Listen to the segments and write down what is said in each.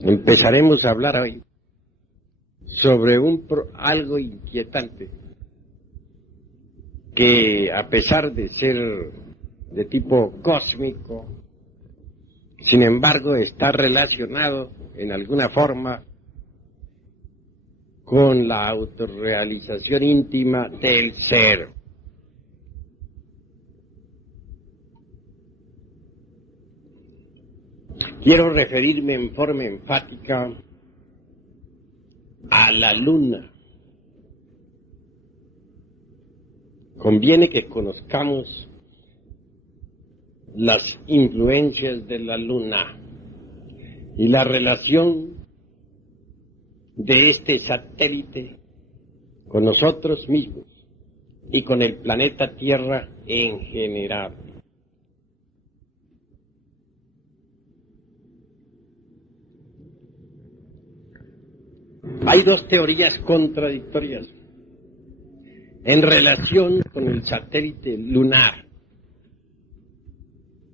Empezaremos a hablar hoy sobre algo inquietante que, a pesar de ser de tipo cósmico, sin embargo está relacionado en alguna forma con la autorrealización íntima del ser. Quiero referirme en forma enfática a la luna. Conviene que conozcamos las influencias de la luna y la relación de este satélite con nosotros mismos y con el planeta Tierra en general. Hay dos teorías contradictorias en relación con el satélite lunar.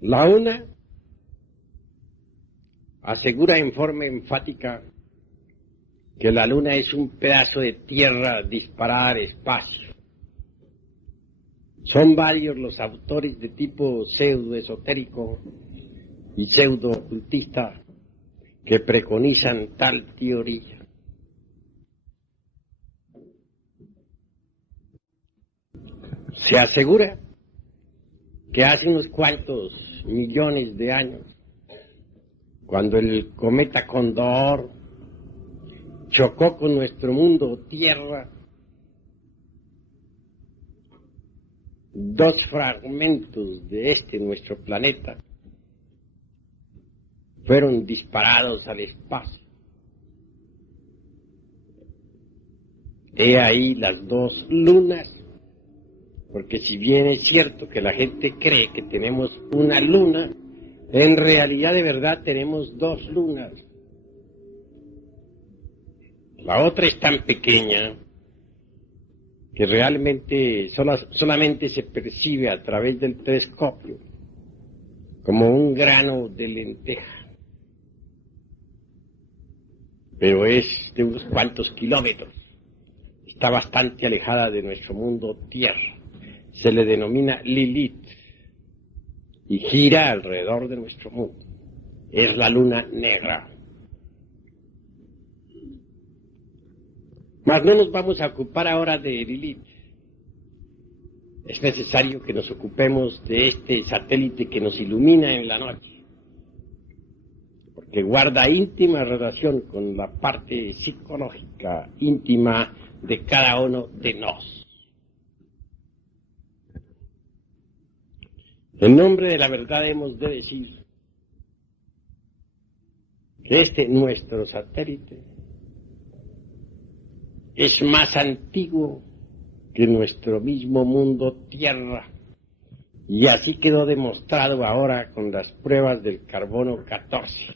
La una asegura en forma enfática que la luna es un pedazo de tierra disparada al espacio. Son varios los autores de tipo pseudoesotérico y pseudo-ocultista que preconizan tal teoría. Se asegura que hace unos cuantos millones de años, cuando el cometa Cóndor chocó con nuestro mundo Tierra, dos fragmentos de nuestro planeta, fueron disparados al espacio. He ahí las dos lunas. Porque si bien es cierto que la gente cree que tenemos una luna, en realidad de verdad tenemos dos lunas. La otra es tan pequeña que realmente solamente se percibe a través del telescopio, como un grano de lenteja. Pero es de unos cuantos kilómetros. Está bastante alejada de nuestro mundo Tierra. Se le denomina Lilith y gira alrededor de nuestro mundo. Es la luna negra. Mas no nos vamos a ocupar ahora de Lilith. Es necesario que nos ocupemos de este satélite que nos ilumina en la noche, porque guarda íntima relación con la parte psicológica íntima de cada uno de nosotros. En nombre de la verdad hemos de decir que nuestro satélite es más antiguo que nuestro mismo mundo Tierra, y así quedó demostrado ahora con las pruebas del carbono 14.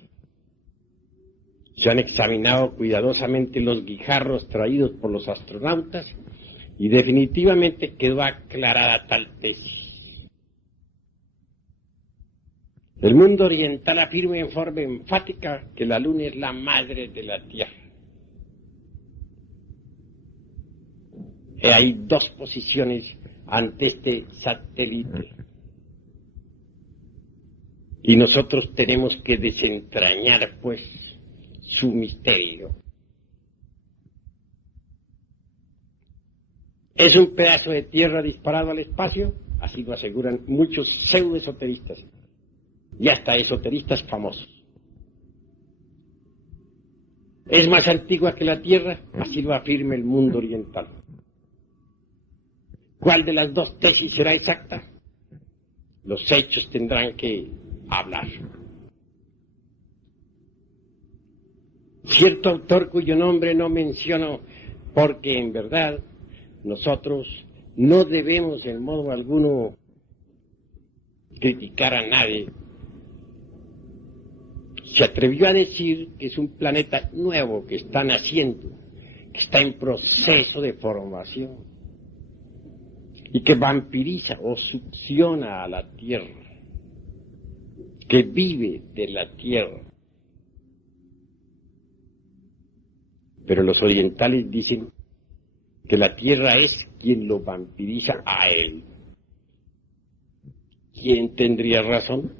Se han examinado cuidadosamente los guijarros traídos por los astronautas y definitivamente quedó aclarada tal tesis. El mundo oriental afirma en forma enfática que la luna es la madre de la Tierra. Hay dos posiciones ante este satélite. Y nosotros tenemos que desentrañar, pues, su misterio. ¿Es un pedazo de tierra disparado al espacio? Así lo aseguran muchos pseudoesoteristas. Y hasta esoteristas famosos. ¿Es más antigua que la Tierra? Así lo afirma el mundo oriental. ¿Cuál de las dos tesis será exacta? Los hechos tendrán que hablar. Cierto autor cuyo nombre no menciono, porque en verdad nosotros no debemos en modo alguno criticar a nadie, se atrevió a decir que es un planeta nuevo que está naciendo, que está en proceso de formación y que vampiriza o succiona a la Tierra, que vive de la Tierra. Pero los orientales dicen que la Tierra es quien lo vampiriza a él. ¿Quién tendría razón?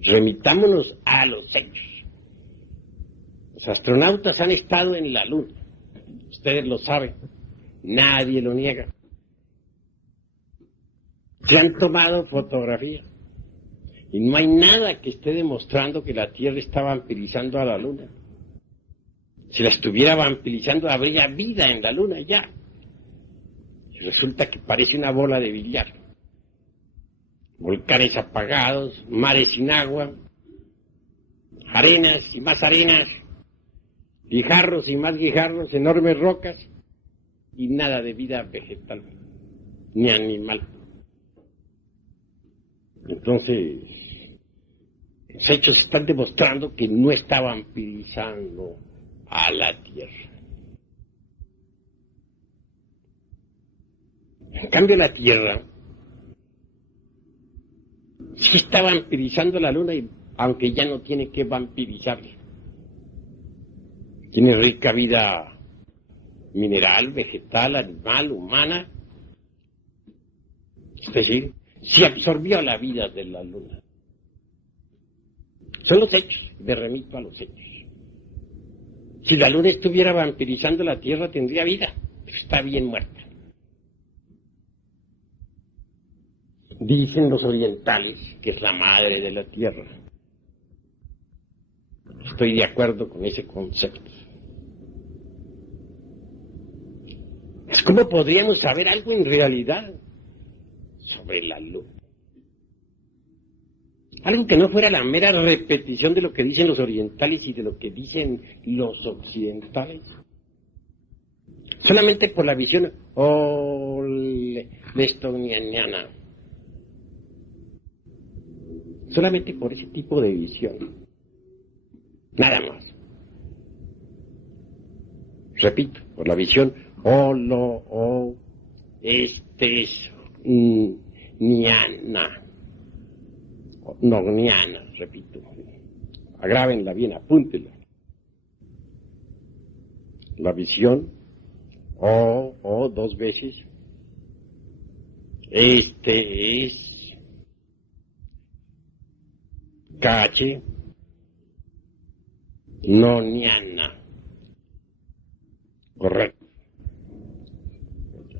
Remitámonos a los hechos. Los astronautas han estado en la Luna. Ustedes lo saben. Nadie lo niega. Se han tomado fotografías. Y no hay nada que esté demostrando que la Tierra está vampirizando a la Luna. Si la estuviera vampirizando, habría vida en la Luna ya. Y resulta que parece una bola de billar. Volcanes apagados, mares sin agua, arenas y más arenas, guijarros y más guijarros, enormes rocas y nada de vida vegetal ni animal. Entonces, los hechos están demostrando que no está vampirizando a la Tierra. En cambio, la Tierra sí está vampirizando la Luna, y aunque ya no tiene que vampirizarla. Tiene rica vida mineral, vegetal, animal, humana. Es decir, se absorbió la vida de la Luna. Son los hechos, me remito a los hechos. Si la Luna estuviera vampirizando la Tierra, tendría vida, pero está bien muerta. Dicen los orientales que es la madre de la Tierra. Estoy de acuerdo con ese concepto. ¿Cómo podríamos saber algo en realidad sobre la Luna? Algo que no fuera la mera repetición de lo que dicen los orientales y de lo que dicen los occidentales. Solamente por la visión lestoniana. Solamente por ese tipo de visión. Nada más. Repito, por la visión niana. Nogniana, repito. Agrábenla bien, apúntenla. La visión, dos veces. Es cache, noniana. Correcto.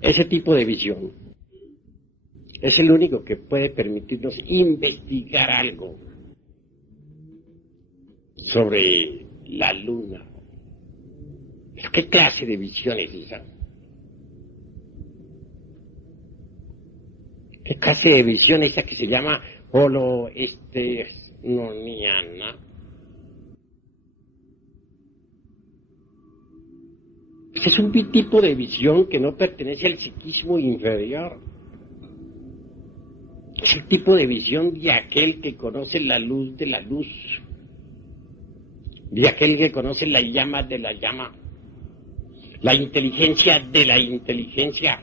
Ese tipo de visión es el único que puede permitirnos investigar algo sobre la Luna. ¿Qué clase de visión es esa? ¿Qué clase de visión es esa que se llama noniana? Es un tipo de visión que no pertenece al psiquismo inferior. Es el tipo de visión de aquel que conoce la luz de la luz, de aquel que conoce la llama de la llama, la inteligencia de la inteligencia,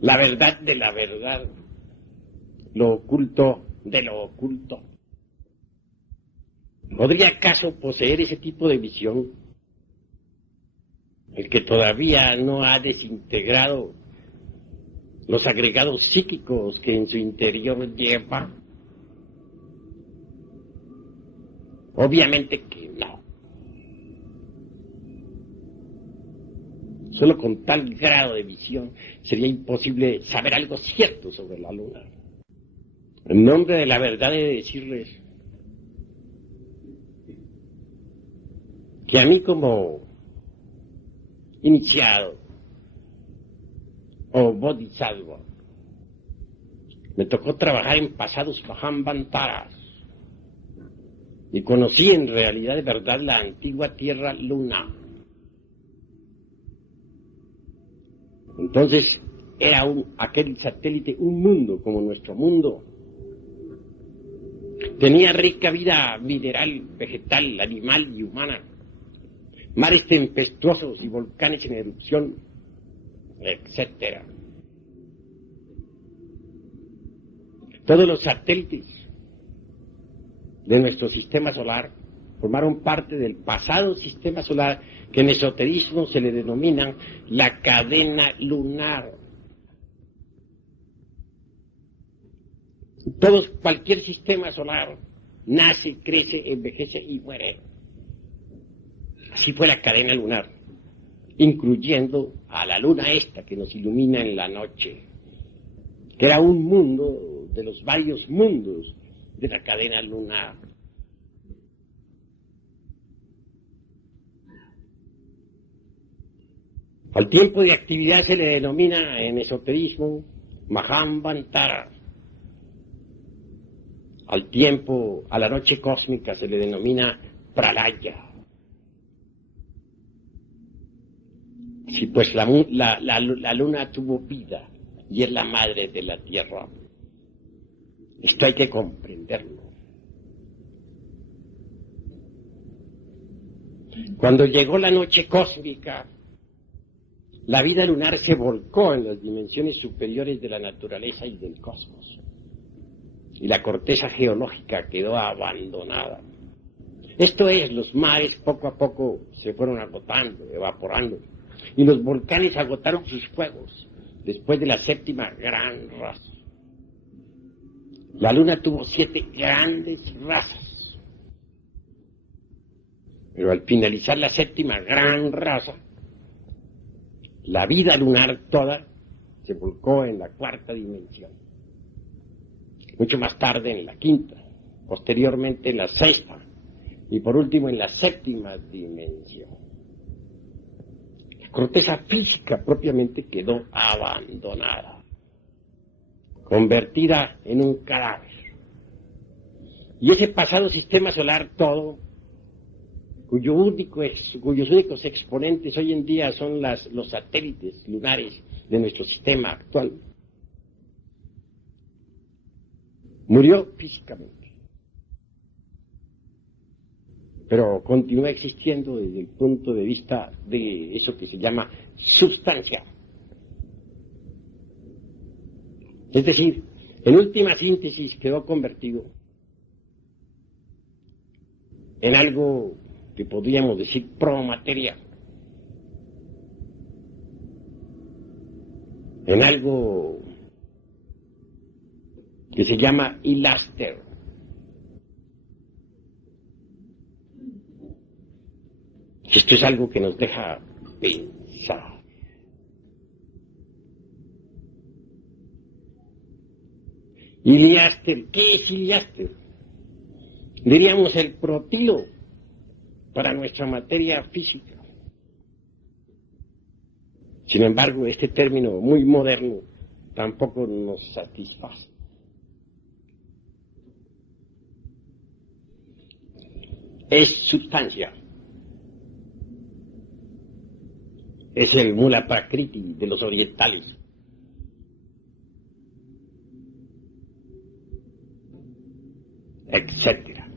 la verdad de la verdad, lo oculto de lo oculto. ¿Podría acaso poseer ese tipo de visión el que todavía no ha desintegrado los agregados psíquicos que en su interior lleva? Obviamente que no. Solo con tal grado de visión sería imposible saber algo cierto sobre la Luna. En nombre de la verdad he de decirles que a mí como iniciado o bodhisattva me tocó trabajar en pasados Mahambantaras y conocí en realidad de verdad la antigua Tierra Luna. Entonces era aquel satélite un mundo como nuestro mundo. Tenía rica vida mineral, vegetal, animal y humana. Mares tempestuosos y volcanes en erupción, etcétera. Todos los satélites de nuestro sistema solar formaron parte del pasado sistema solar que en esoterismo se le denomina la cadena lunar. Cualquier sistema solar nace, crece, envejece y muere. Así fue la cadena lunar, incluyendo a la luna esta que nos ilumina en la noche, que era un mundo de los varios mundos de la cadena lunar. Al tiempo de actividad se le denomina en esoterismo Mahamvantara. A la noche cósmica se le denomina Pralaya. Sí, pues la luna tuvo vida y es la madre de la Tierra. Esto hay que comprenderlo. Cuando llegó la noche cósmica, la vida lunar se volcó en las dimensiones superiores de la naturaleza y del cosmos. Y la corteza geológica quedó abandonada. Esto es, los mares poco a poco se fueron agotando, evaporando. Y los volcanes agotaron sus fuegos después de la séptima gran raza. La luna tuvo 7 grandes razas. Pero al finalizar la séptima gran raza, la vida lunar toda se volcó en la 4ª dimensión. Mucho más tarde en la 5ª, posteriormente en la 6ª y por último en la 7ª dimensión. La corteza física propiamente quedó abandonada, convertida en un cadáver. Y ese pasado sistema solar todo, cuyos únicos exponentes hoy en día son los satélites lunares de nuestro sistema actual, murió físicamente, pero continúa existiendo desde el punto de vista de eso que se llama sustancia. Es decir, en última síntesis quedó convertido en algo que podríamos decir promateria, en algo que se llama hiláster. Esto es algo que nos deja pensar. Iliáster, ¿qué es iliáster? Diríamos el protilo para nuestra materia física. Sin embargo, este término muy moderno tampoco nos satisface. Es sustancia. Es el mula prakriti de los orientales. Etcétera.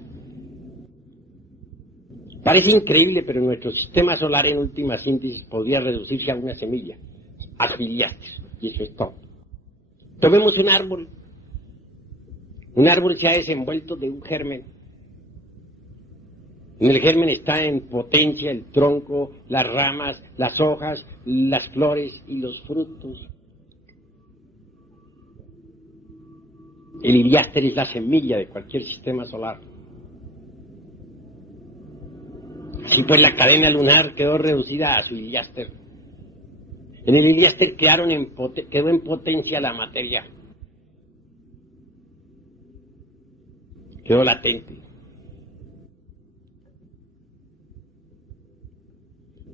Parece increíble, pero nuestro sistema solar en última síntesis podría reducirse a una semilla, a filiates, y eso es todo. Tomemos un árbol. Un árbol se ha desenvuelto de un germen. En el germen está en potencia el tronco, las ramas, las hojas, las flores y los frutos. El iliáster es la semilla de cualquier sistema solar. Así pues, la cadena lunar quedó reducida a su iliáster. En el iliáster quedó en potencia la materia. Quedó latente.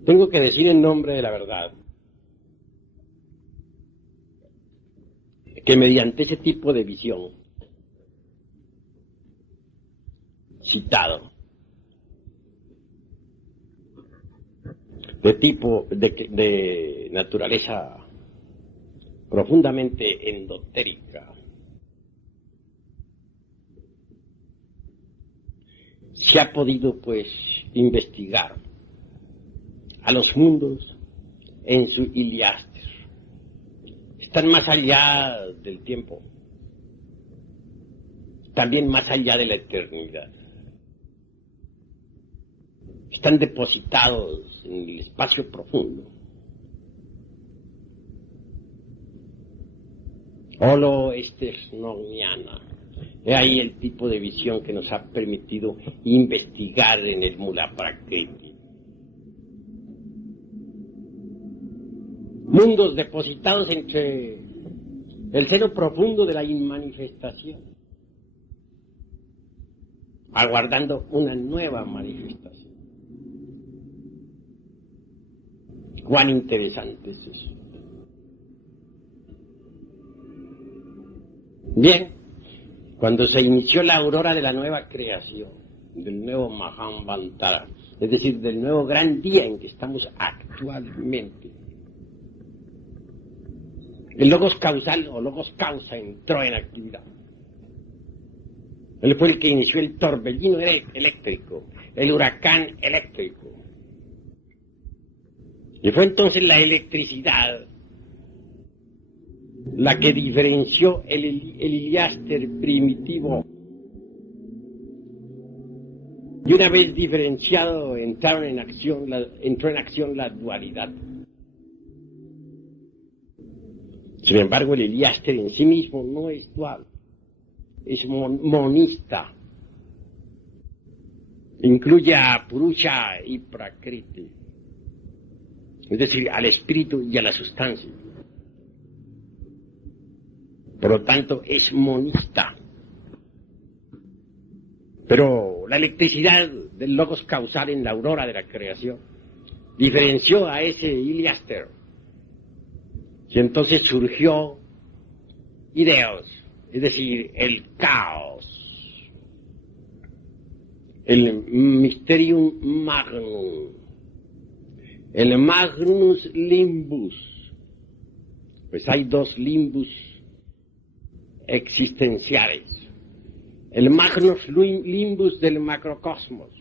Tengo que decir en nombre de la verdad que mediante ese tipo de visión citado, de naturaleza profundamente endotérica, se ha podido pues investigar a los mundos en su iliáster. Están más allá del tiempo, también más allá de la eternidad. están depositados en el espacio profundo. Holo Esternomiana. He ahí el tipo de visión que nos ha permitido investigar en el Mula Prakriti. Mundos depositados entre el seno profundo de la inmanifestación, aguardando una nueva manifestación. Cuán interesante es eso. Bien, cuando se inició la aurora de la nueva creación, del nuevo Mahamvantara, es decir, del nuevo gran día en que estamos actualmente, el logos causal o logos causa entró en actividad. Él fue el que inició el torbellino eléctrico, el huracán eléctrico. Y fue entonces la electricidad la que diferenció el Heliáster primitivo. Y una vez diferenciado, entró en acción la dualidad. Sin embargo, el Heliáster en sí mismo no es dual, es monista. Incluye a Purusha y Prakriti, es decir, al espíritu y a la sustancia. Por lo tanto, es monista. Pero la electricidad del logos causal en la aurora de la creación diferenció a ese Heliáster. Y entonces surgió Ideos, es decir, el caos, el Mysterium Magnum, el Magnus Limbus. Pues hay dos limbus existenciales. El Magnus Limbus del macrocosmos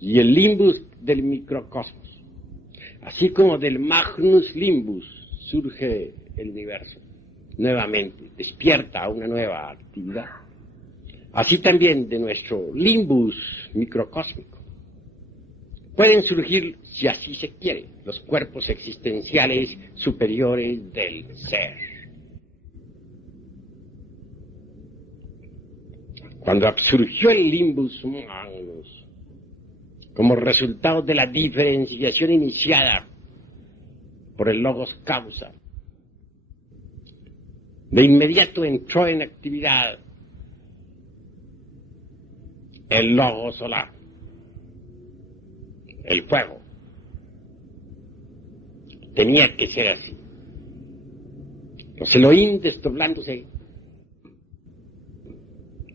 y el Limbus del microcosmos. Así como del Magnus Limbus surge el universo nuevamente, despierta a una nueva actividad. Así también de nuestro Limbus microcósmico pueden surgir, si así se quiere, los cuerpos existenciales superiores del ser. Cuando surgió el Limbus Magnus, como resultado de la diferenciación iniciada por el logos causa, de inmediato entró en actividad el logos solar, el fuego. Tenía que ser así. Los Elohim, desdoblándose,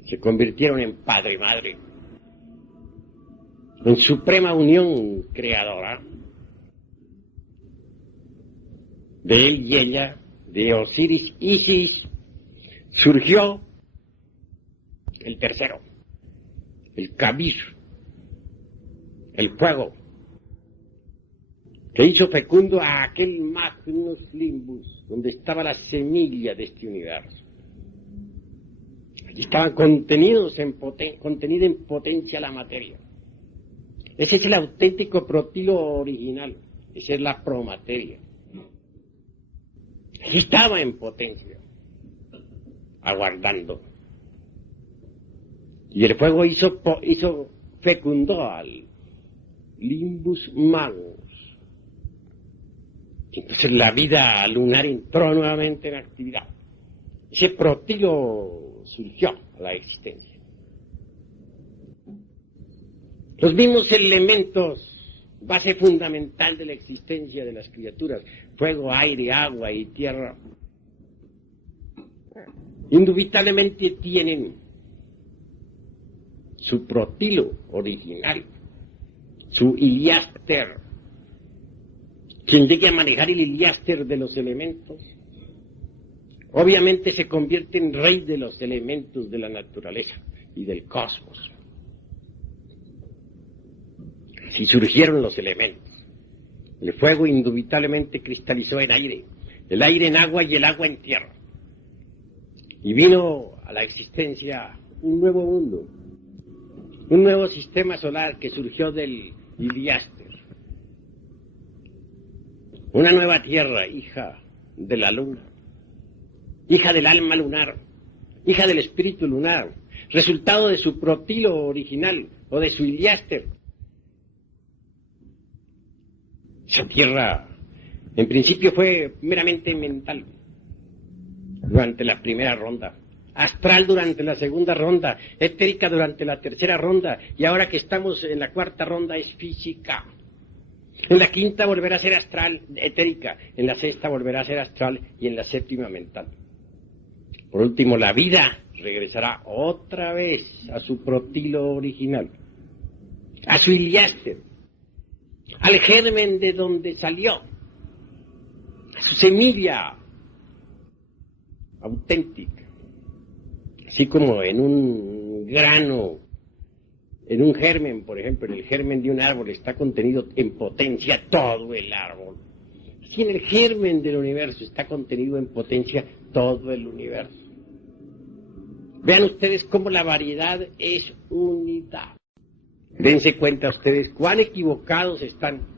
se convirtieron en padre y madre, en suprema unión creadora. De él y ella, de Osiris Isis, surgió el tercero, el Kabir, el fuego, que hizo fecundo a aquel Magnus Limbus, donde estaba la semilla de este universo. Allí estaban contenida en potencia la materia. Ese es el auténtico protilo original, esa es la promateria. Allí estaba en potencia, aguardando. Y el fuego hizo fecundó al Limbus Magnus. Entonces la vida lunar entró nuevamente en actividad. Ese protilo surgió a la existencia. Los mismos elementos, base fundamental de la existencia de las criaturas, fuego, aire, agua y tierra, indubitablemente tienen su protilo original, su Heliáster. Quien llegue a manejar el Heliáster de los elementos, obviamente se convierte en rey de los elementos de la naturaleza y del cosmos. Así surgieron los elementos. El fuego indubitablemente cristalizó en aire, el aire en agua y el agua en tierra. Y vino a la existencia un nuevo mundo, un nuevo sistema solar que surgió del Iliáster, una nueva tierra, hija de la luna, hija del alma lunar, hija del espíritu lunar, resultado de su protilo original o de su Iliáster. Esa tierra, en principio, fue meramente mental durante la primera ronda, astral durante la segunda ronda, etérica durante la tercera ronda, y ahora que estamos en la cuarta ronda es física. En la quinta volverá a ser astral, etérica, en la sexta volverá a ser astral y en la séptima mental. Por último, la vida regresará otra vez a su protilo original, a su Iliáster, al germen de donde salió, a su semilla auténtica. Así como en un grano, en un germen, por ejemplo, en el germen de un árbol está contenido en potencia todo el árbol. Así en el germen del universo está contenido en potencia todo el universo. Vean ustedes cómo la variedad es unidad. Dense cuenta ustedes cuán equivocados están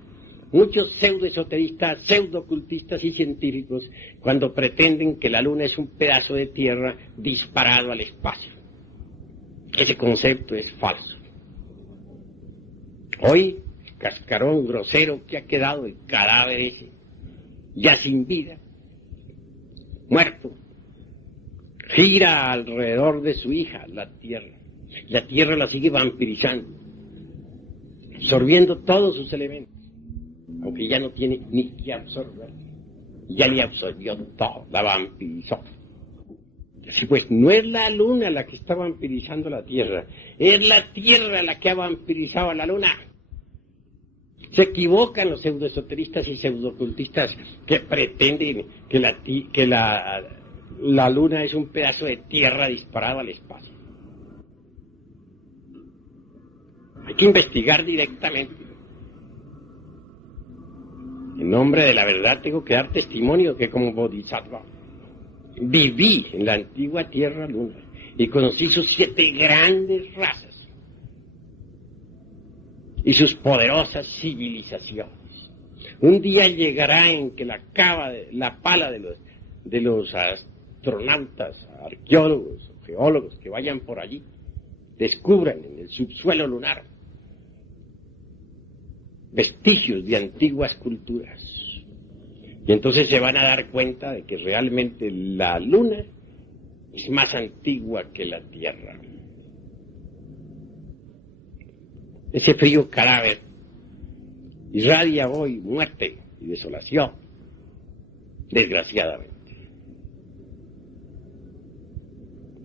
muchos pseudoesoteristas, pseudoocultistas y científicos cuando pretenden que la luna es un pedazo de tierra disparado al espacio. Ese concepto es falso. Hoy, el cascarón grosero que ha quedado, el cadáver ese, ya sin vida, muerto, gira alrededor de su hija, la tierra. La tierra la sigue vampirizando, absorbiendo todos sus elementos, aunque ya no tiene ni que absorber. Ya le absorbió todo, la vampirizó. Así pues, no es la luna la que está vampirizando la tierra, es la tierra la que ha vampirizado a la luna. Se equivocan los pseudoesoteristas y pseudoocultistas que pretenden que la luna es un pedazo de tierra disparado al espacio. Hay que investigar directamente. En nombre de la verdad tengo que dar testimonio que como Bodhisattva viví en la antigua tierra luna y conocí sus 7 grandes razas y sus poderosas civilizaciones. Un día llegará en que la pala de los astronautas, arqueólogos, geólogos que vayan por allí, descubran en el subsuelo lunar vestigios de antiguas culturas. Y entonces se van a dar cuenta de que realmente la luna es más antigua que la Tierra. Ese frío cadáver irradia hoy muerte y desolación, desgraciadamente.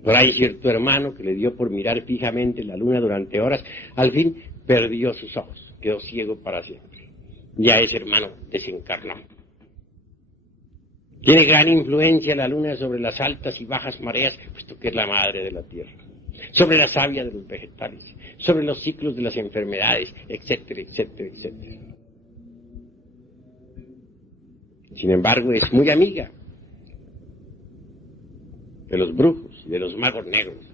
Por ahí cierto hermano que le dio por mirar fijamente la luna durante horas, al fin perdió sus ojos, quedó ciego para siempre. Ya ese hermano desencarnó. Tiene gran influencia la luna sobre las altas y bajas mareas, puesto que es la madre de la tierra, sobre la savia de los vegetales, sobre los ciclos de las enfermedades, etcétera, etcétera, etcétera. Sin embargo, es muy amiga de los brujos y de los magos negros.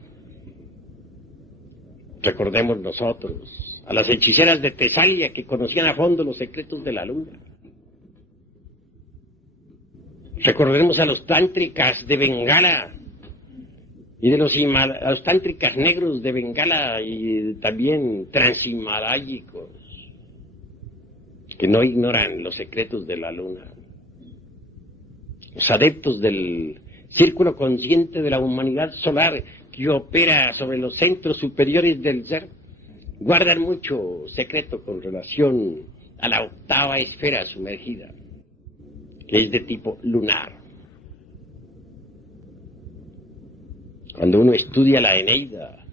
Recordemos nosotros a las hechiceras de Tesalia que conocían a fondo los secretos de la luna. Recordemos a los tántricas de Bengala y de a los tántricas negros de Bengala y también transhimalayicos que no ignoran los secretos de la luna. Los adeptos del círculo consciente de la humanidad solar que opera sobre los centros superiores del ser guardan mucho secreto con relación a la octava esfera sumergida, que es de tipo lunar. Cuando uno estudia la Eneida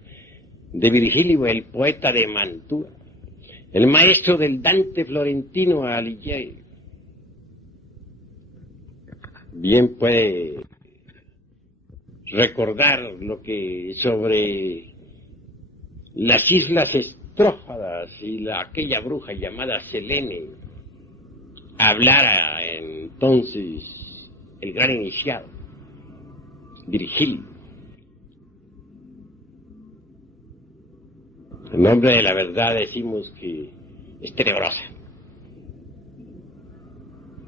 de Virgilio, el poeta de Mantua, el maestro del Dante Florentino Alighieri, bien puede recordar lo que sobre las islas Estrófadas y aquella bruja llamada Selene hablara entonces el gran iniciado, Virgilio. En nombre de la verdad decimos que es tenebrosa,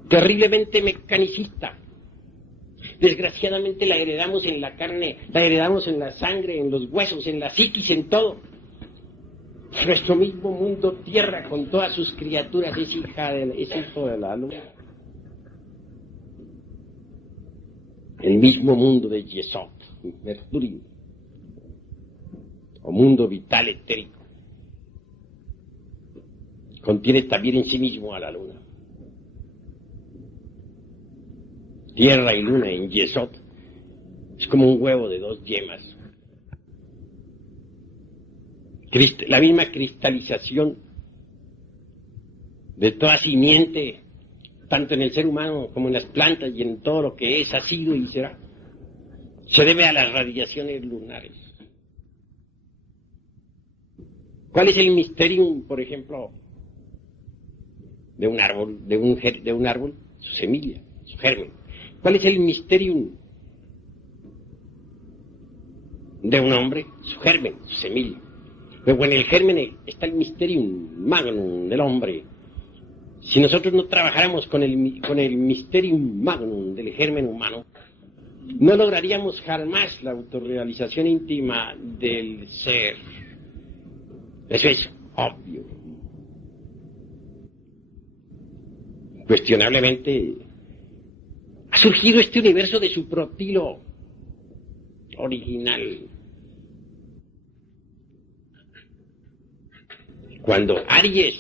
terriblemente mecanicista. Desgraciadamente la heredamos en la carne, la heredamos en la sangre, en los huesos, en la psiquis, en todo. Nuestro mismo mundo tierra con todas sus criaturas es hijo de la luna. El mismo mundo de Yesod, Mercurio, o mundo vital etérico, contiene también en sí mismo a la luna. Tierra y luna en Yesod es como un huevo de 2 yemas. La misma cristalización de toda simiente, tanto en el ser humano como en las plantas y en todo lo que es, ha sido y será, se debe a las radiaciones lunares. ¿Cuál es el misterium, por ejemplo, de un árbol, de un árbol? Su semilla, su germen. ¿Cuál es el misterium de un hombre? Su germen, su semilla. Pero en el germen está el mysterium magnum del hombre. Si nosotros no trabajáramos con el mysterium magnum del germen humano, no lograríamos jamás la autorrealización íntima del ser. Eso es obvio. Cuestionablemente ha surgido este universo de su protilo original. Cuando Aries,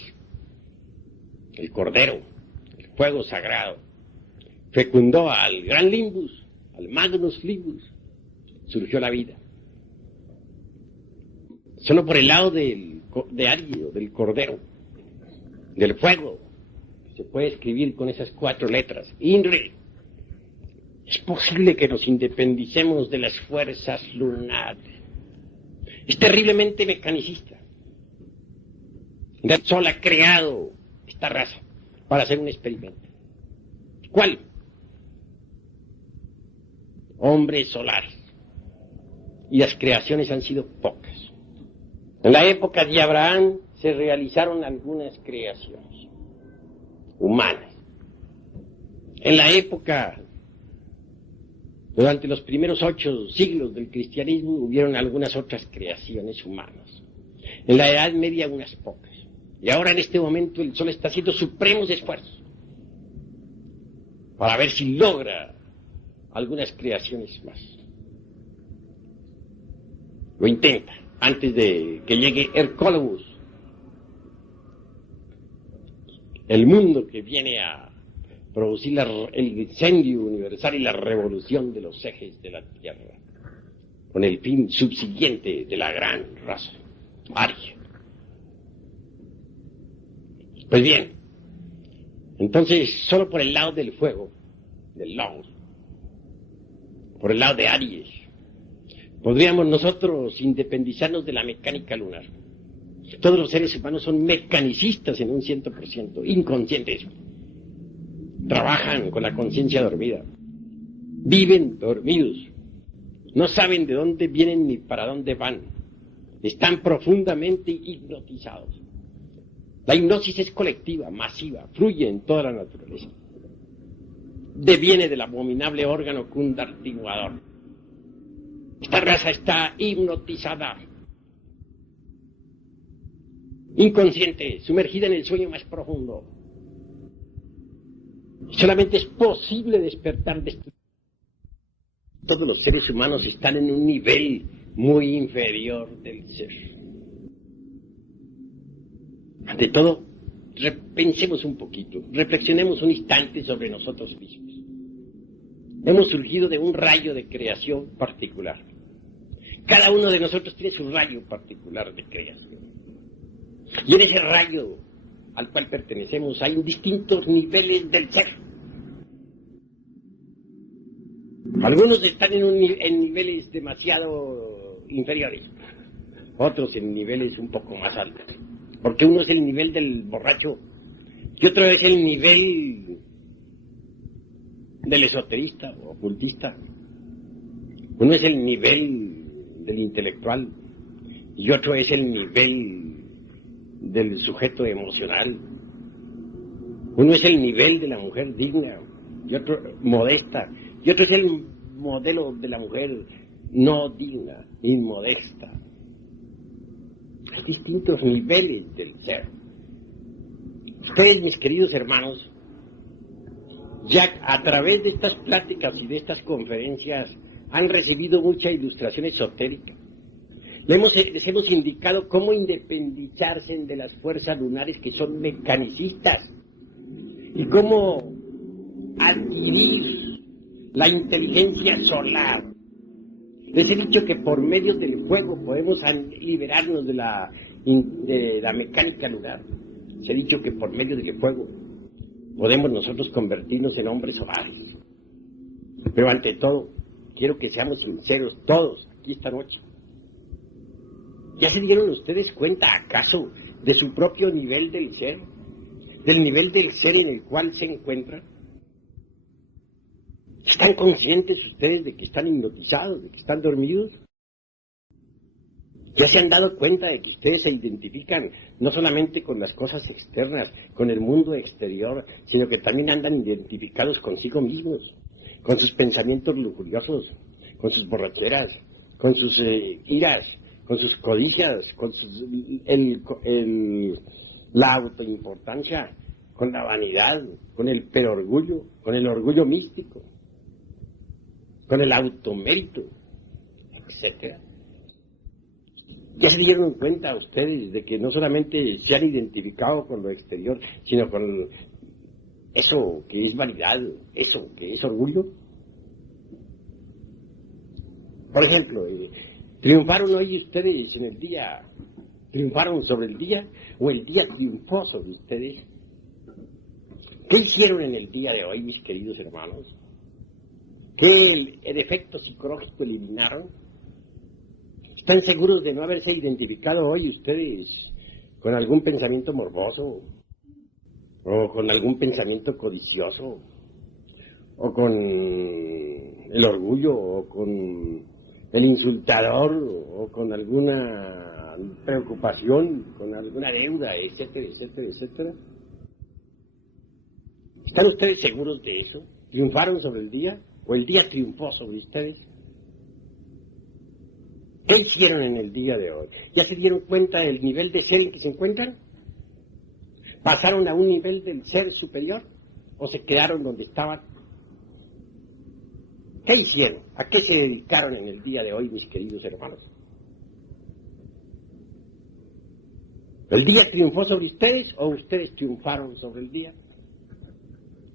el cordero, el fuego sagrado, fecundó al gran Limbus, al Magnus Limbus, surgió la vida. Solo por el lado de Aries, del cordero, del fuego, se puede escribir con esas 4 letras, INRE. Es posible que nos independicemos de las fuerzas lunares. Es terriblemente mecanicista. El Sol ha creado esta raza para hacer un experimento. ¿Cuál? Hombres solares. Y las creaciones han sido pocas. En la época de Abraham se realizaron algunas creaciones humanas. En la época, durante los primeros 8 siglos del cristianismo, hubieron algunas otras creaciones humanas. En la Edad Media unas pocas. Y ahora en este momento el Sol está haciendo supremos esfuerzos para ver si logra algunas creaciones más. Lo intenta antes de que llegue Hercólogos, el mundo que viene a producir el incendio universal y la revolución de los ejes de la Tierra, con el fin subsiguiente de la gran raza aria. Pues bien, entonces solo por el lado del fuego, del Logos, por el lado de Aries, podríamos nosotros independizarnos de la mecánica lunar. Todos los seres humanos son mecanicistas en un 100%, inconscientes. Trabajan con la conciencia dormida. Viven dormidos. No saben de dónde vienen ni para dónde van. Están profundamente hipnotizados. La hipnosis es colectiva, masiva, fluye en toda la naturaleza. Deviene del abominable órgano cundartiguador. Esta raza está hipnotizada, inconsciente, sumergida en el sueño más profundo. Solamente es posible despertar de esto. Todos los seres humanos están en un nivel muy inferior del ser. Ante todo, pensemos un poquito, reflexionemos un instante sobre nosotros mismos. Hemos surgido de un rayo de creación particular. Cada uno de nosotros tiene su rayo particular de creación. Y en ese rayo al cual pertenecemos hay distintos niveles del ser. Algunos están en niveles demasiado inferiores, otros en niveles un poco más altos. Porque uno es el nivel del borracho y otro es el nivel del esoterista o ocultista. Uno es el nivel del intelectual y otro es el nivel del sujeto emocional. Uno es el nivel de la mujer digna, y otro modesta, y otro es el modelo de la mujer no digna, inmodesta. Hay distintos niveles del ser. Ustedes, mis queridos hermanos, ya a través de estas pláticas y de estas conferencias han recibido mucha ilustración esotérica. Les hemos indicado cómo independizarse de las fuerzas lunares que son mecanicistas y cómo adquirir la inteligencia solar. Les he dicho que por medio del fuego podemos liberarnos de la mecánica lunar. Les he dicho que por medio del fuego podemos nosotros convertirnos en hombres solares. Pero ante todo, quiero que seamos sinceros todos aquí esta noche. ¿Ya se dieron ustedes cuenta acaso de su propio nivel del ser? ¿Del nivel del ser en el cual se encuentran? ¿Están conscientes ustedes de que están hipnotizados, de que están dormidos? ¿Ya se han dado cuenta de que ustedes se identifican no solamente con las cosas externas, con el mundo exterior, sino que también andan identificados consigo mismos, con sus pensamientos lujuriosos, con sus borracheras, con sus iras, con sus codicias, con la autoimportancia, con la vanidad, con el perorgullo, con el orgullo místico, con el automérito, etcétera? ¿Ya se dieron cuenta ustedes de que no solamente se han identificado con lo exterior, sino con eso que es vanidad, eso que es orgullo? Por ejemplo, ¿triunfaron hoy ustedes en el día? ¿Triunfaron sobre el día? ¿O el día triunfó sobre ustedes? ¿Qué hicieron en el día de hoy, mis queridos hermanos? ¿Qué el efecto psicológico eliminaron? ¿Están seguros de no haberse identificado hoy ustedes con algún pensamiento morboso? ¿O con algún pensamiento codicioso? ¿O con el orgullo? ¿O con el insultador? ¿O con alguna preocupación? ¿Con alguna deuda? Etcétera, etcétera, etcétera. ¿Están ustedes seguros de eso? ¿Triunfaron sobre el día? ¿O el día triunfó sobre ustedes? ¿Qué hicieron en el día de hoy? ¿Ya se dieron cuenta del nivel de ser en que se encuentran? ¿Pasaron a un nivel del ser superior? ¿O se quedaron donde estaban? ¿Qué hicieron? ¿A qué se dedicaron en el día de hoy, mis queridos hermanos? ¿El día triunfó sobre ustedes o ustedes triunfaron sobre el día?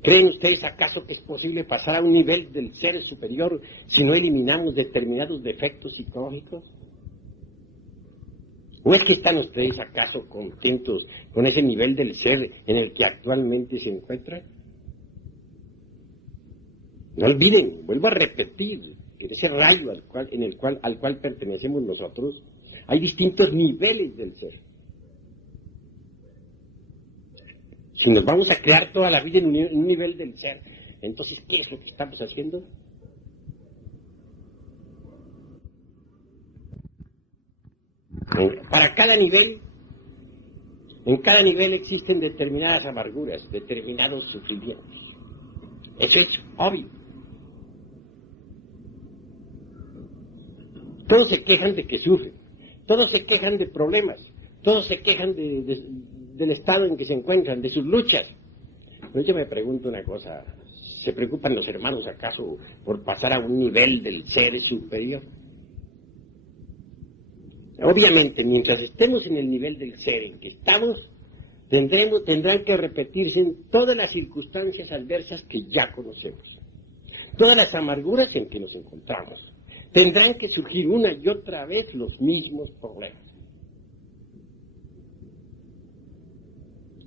¿Creen ustedes acaso que es posible pasar a un nivel del ser superior si no eliminamos determinados defectos psicológicos? ¿O es que están ustedes acaso contentos con ese nivel del ser en el que actualmente se encuentran? No olviden, vuelvo a repetir, que ese rayo al cual pertenecemos nosotros, hay distintos niveles del ser. Si nos vamos a crear toda la vida en un nivel del ser, entonces, ¿qué es lo que estamos haciendo? Para cada nivel, en cada nivel existen determinadas amarguras, determinados sufrimientos. Eso es obvio. Todos se quejan de que sufren, todos se quejan de problemas, todos se quejan del estado en que se encuentran, de sus luchas. Pero yo me pregunto una cosa, ¿se preocupan los hermanos acaso por pasar a un nivel del ser superior? Obviamente, mientras estemos en el nivel del ser en que estamos, tendrán que repetirse en todas las circunstancias adversas que ya conocemos, todas las amarguras en que nos encontramos. Tendrán que surgir una y otra vez los mismos problemas.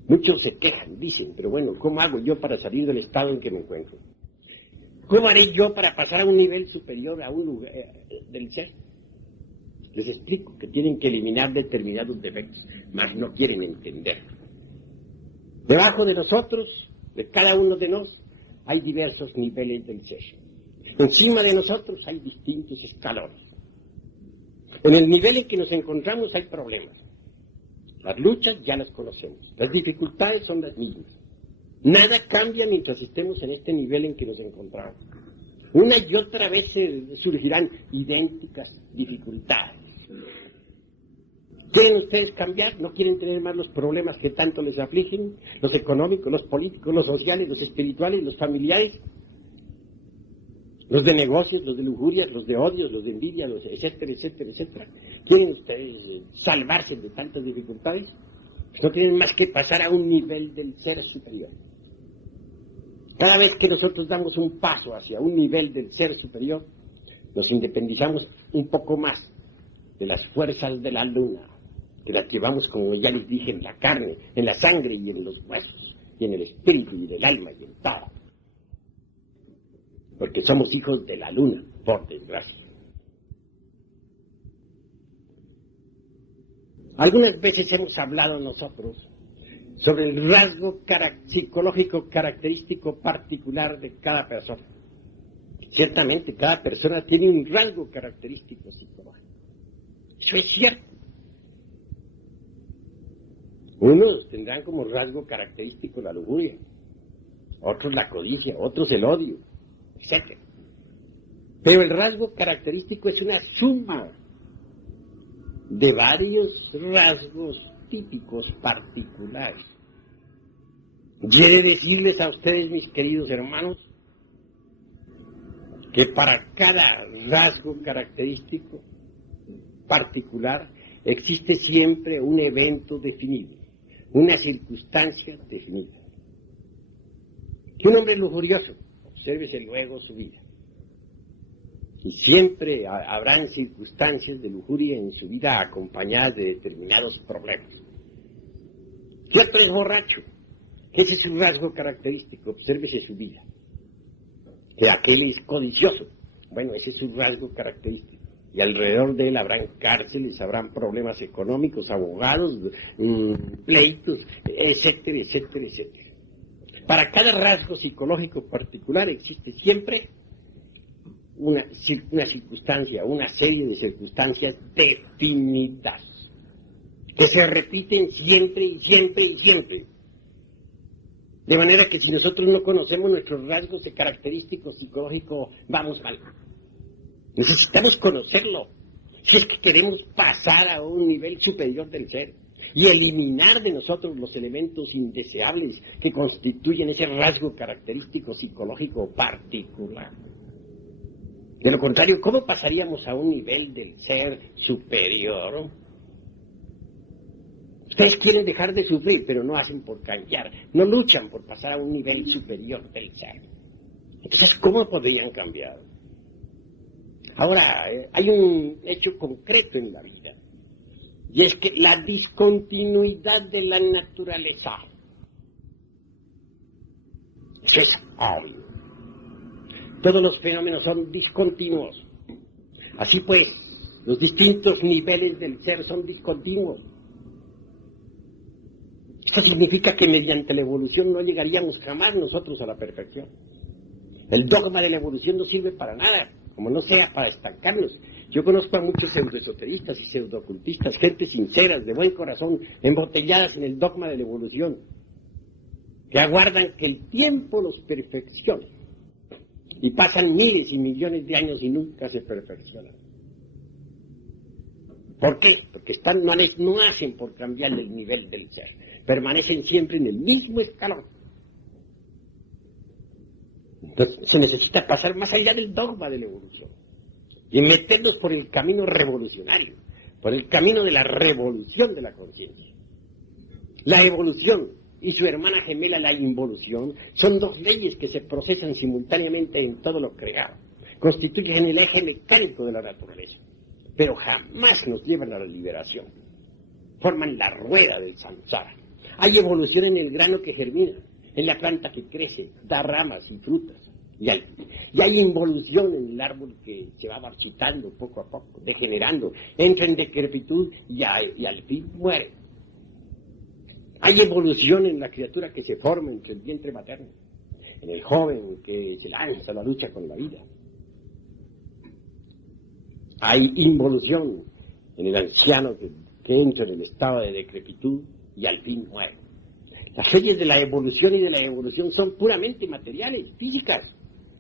Muchos se quejan, dicen, pero bueno, ¿cómo hago yo para salir del estado en que me encuentro? ¿Cómo haré yo para pasar a un nivel superior, a un lugar del ser? Les explico que tienen que eliminar determinados defectos, mas no quieren entenderlo. Debajo de nosotros, de cada uno de nosotros, hay diversos niveles del ser. Encima de nosotros hay distintos escalones. En el nivel en que nos encontramos hay problemas. Las luchas ya las conocemos. Las dificultades son las mismas. Nada cambia mientras estemos en este nivel en que nos encontramos. Una y otra vez surgirán idénticas dificultades. ¿Quieren ustedes cambiar? ¿No quieren tener más los problemas que tanto les afligen? Los económicos, los políticos, los sociales, los espirituales, los familiares, los de negocios, los de lujurias, los de odios, los de envidia, los etcétera, etcétera, etcétera. ¿Quieren ustedes salvarse de tantas dificultades? No tienen más que pasar a un nivel del ser superior. Cada vez que nosotros damos un paso hacia un nivel del ser superior, nos independizamos un poco más de las fuerzas de la luna, que las llevamos, como ya les dije, en la carne, en la sangre y en los huesos, y en el espíritu y del alma y en todo. Porque somos hijos de la luna, por desgracia. Algunas veces hemos hablado nosotros sobre el rasgo psicológico característico particular de cada persona. Ciertamente, cada persona tiene un rasgo característico psicológico. Eso es cierto. Unos tendrán como rasgo característico la lujuria, otros la codicia, otros el odio, etc. Pero el rasgo característico es una suma de varios rasgos típicos particulares. Quiere decirles a ustedes, mis queridos hermanos, que para cada rasgo característico particular existe siempre un evento definido, una circunstancia definida. Que un hombre lujurioso, obsérvese luego su vida. Y siempre habrán circunstancias de lujuria en su vida acompañadas de determinados problemas. Si otro es borracho, ese es su rasgo característico, obsérvese su vida. Que aquel es codicioso, bueno, ese es su rasgo característico. Y alrededor de él habrán cárceles, habrán problemas económicos, abogados, pleitos, etcétera, etcétera, etcétera. Para cada rasgo psicológico particular existe siempre una circunstancia, una serie de circunstancias definidas, que se repiten siempre y siempre y siempre. De manera que si nosotros no conocemos nuestros rasgos característicos psicológicos, vamos mal. Necesitamos conocerlo, si es que queremos pasar a un nivel superior del ser y eliminar de nosotros los elementos indeseables que constituyen ese rasgo característico psicológico particular. De lo contrario, ¿cómo pasaríamos a un nivel del ser superior? Ustedes quieren dejar de sufrir, pero no hacen por cambiar, no luchan por pasar a un nivel superior del ser. Entonces, ¿cómo podrían cambiar? Ahora, hay un hecho concreto en la vida, y es que la discontinuidad de la naturaleza, eso es obvio. Todos los fenómenos son discontinuos. Así pues, los distintos niveles del ser son discontinuos. Esto significa que mediante la evolución no llegaríamos jamás nosotros a la perfección. El dogma de la evolución no sirve para nada, como no sea para estancarnos. Yo conozco a muchos pseudoesoteristas y pseudoocultistas, gente sinceras, de buen corazón, embotelladas en el dogma de la evolución, que aguardan que el tiempo los perfeccione. Y pasan miles y millones de años y nunca se perfeccionan. ¿Por qué? Porque no hacen por cambiar el nivel del ser. Permanecen siempre en el mismo escalón. Entonces se necesita pasar más allá del dogma de la evolución y meternos por el camino revolucionario, por el camino de la revolución de la conciencia. La evolución y su hermana gemela, la involución, son dos leyes que se procesan simultáneamente en todo lo creado. Constituyen el eje mecánico de la naturaleza, pero jamás nos llevan a la liberación. Forman la rueda del samsara. Hay evolución en el grano que germina, en la planta que crece, da ramas y frutas. Y hay involución en el árbol que se va marchitando poco a poco, degenerando, entra en decrepitud y al fin muere. Hay evolución en la criatura que se forma entre el vientre materno, en el joven que se lanza a la lucha con la vida. Hay involución en el anciano que entra en el estado de decrepitud y al fin muere. Las leyes de la evolución y de la evolución son puramente materiales, físicas.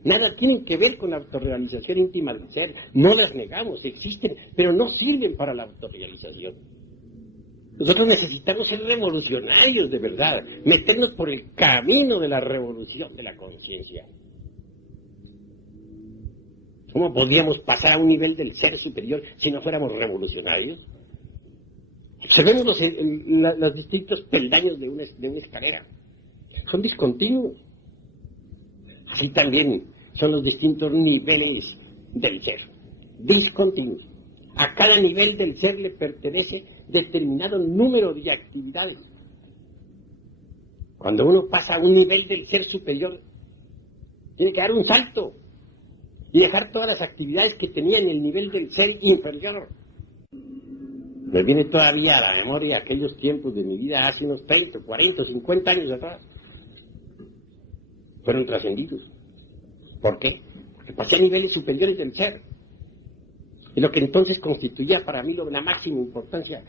Nada tienen que ver con la autorrealización íntima del ser. No las negamos, existen, pero no sirven para la autorrealización. Nosotros necesitamos ser revolucionarios de verdad, meternos por el camino de la revolución de la conciencia. ¿Cómo podríamos pasar a un nivel del ser superior si no fuéramos revolucionarios? Observemos los distintos peldaños de una escalera. Son discontinuos. Así también son los distintos niveles del ser. Discontinuos. A cada nivel del ser le pertenece determinado número de actividades. Cuando uno pasa a un nivel del ser superior, tiene que dar un salto y dejar todas las actividades que tenía en el nivel del ser inferior. Me viene todavía a la memoria aquellos tiempos de mi vida, hace unos 30, 40, 50 años atrás. Fueron trascendidos. ¿Por qué? Porque pasé a niveles superiores del ser. Y lo que entonces constituía para mí la máxima importancia,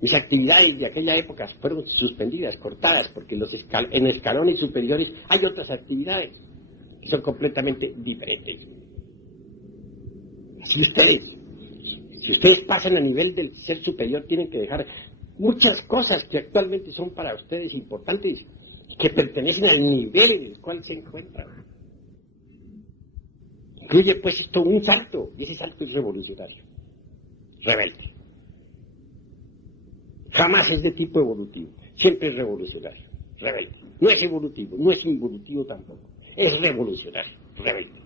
mis actividades de aquella época fueron suspendidas, cortadas, porque en escalones superiores hay otras actividades que son completamente diferentes. Si ustedes pasan a nivel del ser superior, tienen que dejar muchas cosas que actualmente son para ustedes importantes, que pertenecen al nivel en el cual se encuentran. Incluye pues esto un salto, y ese salto es revolucionario, rebelde. Jamás es de tipo evolutivo, siempre es revolucionario, rebelde. No es evolutivo, no es involutivo tampoco, es revolucionario, rebelde.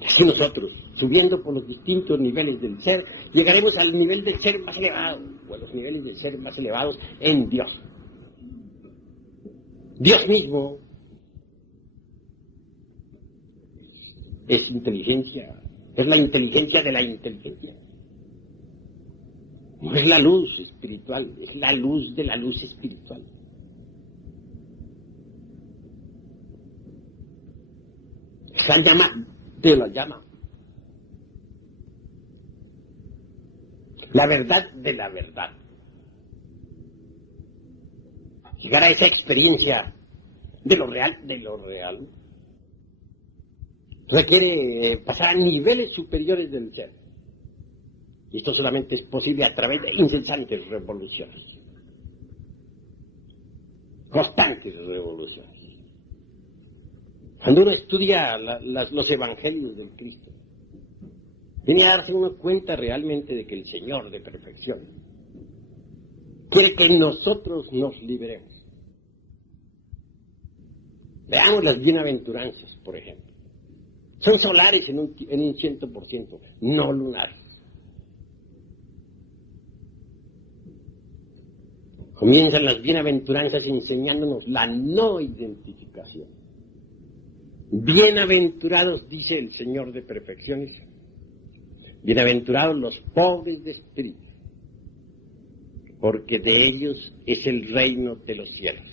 Es que nosotros, subiendo por los distintos niveles del ser, llegaremos al nivel del ser más elevado, o a los niveles del ser más elevados en Dios. Dios mismo es inteligencia, es la inteligencia de la inteligencia. No es la luz espiritual, es la luz de la luz espiritual. Es la llama de la llama. La verdad de la verdad. Llegar a esa experiencia de lo real, requiere pasar a niveles superiores del ser. Y esto solamente es posible a través de incesantes revoluciones. Constantes revoluciones. Cuando uno estudia los evangelios del Cristo, viene a darse uno cuenta realmente de que el Señor de perfección quiere que nosotros nos liberemos. Veamos las bienaventuranzas, por ejemplo. Son solares en un 100%, no lunares. Comienzan las bienaventuranzas enseñándonos la no identificación. Bienaventurados, dice el Señor de perfecciones, bienaventurados los pobres de espíritu, porque de ellos es el reino de los cielos.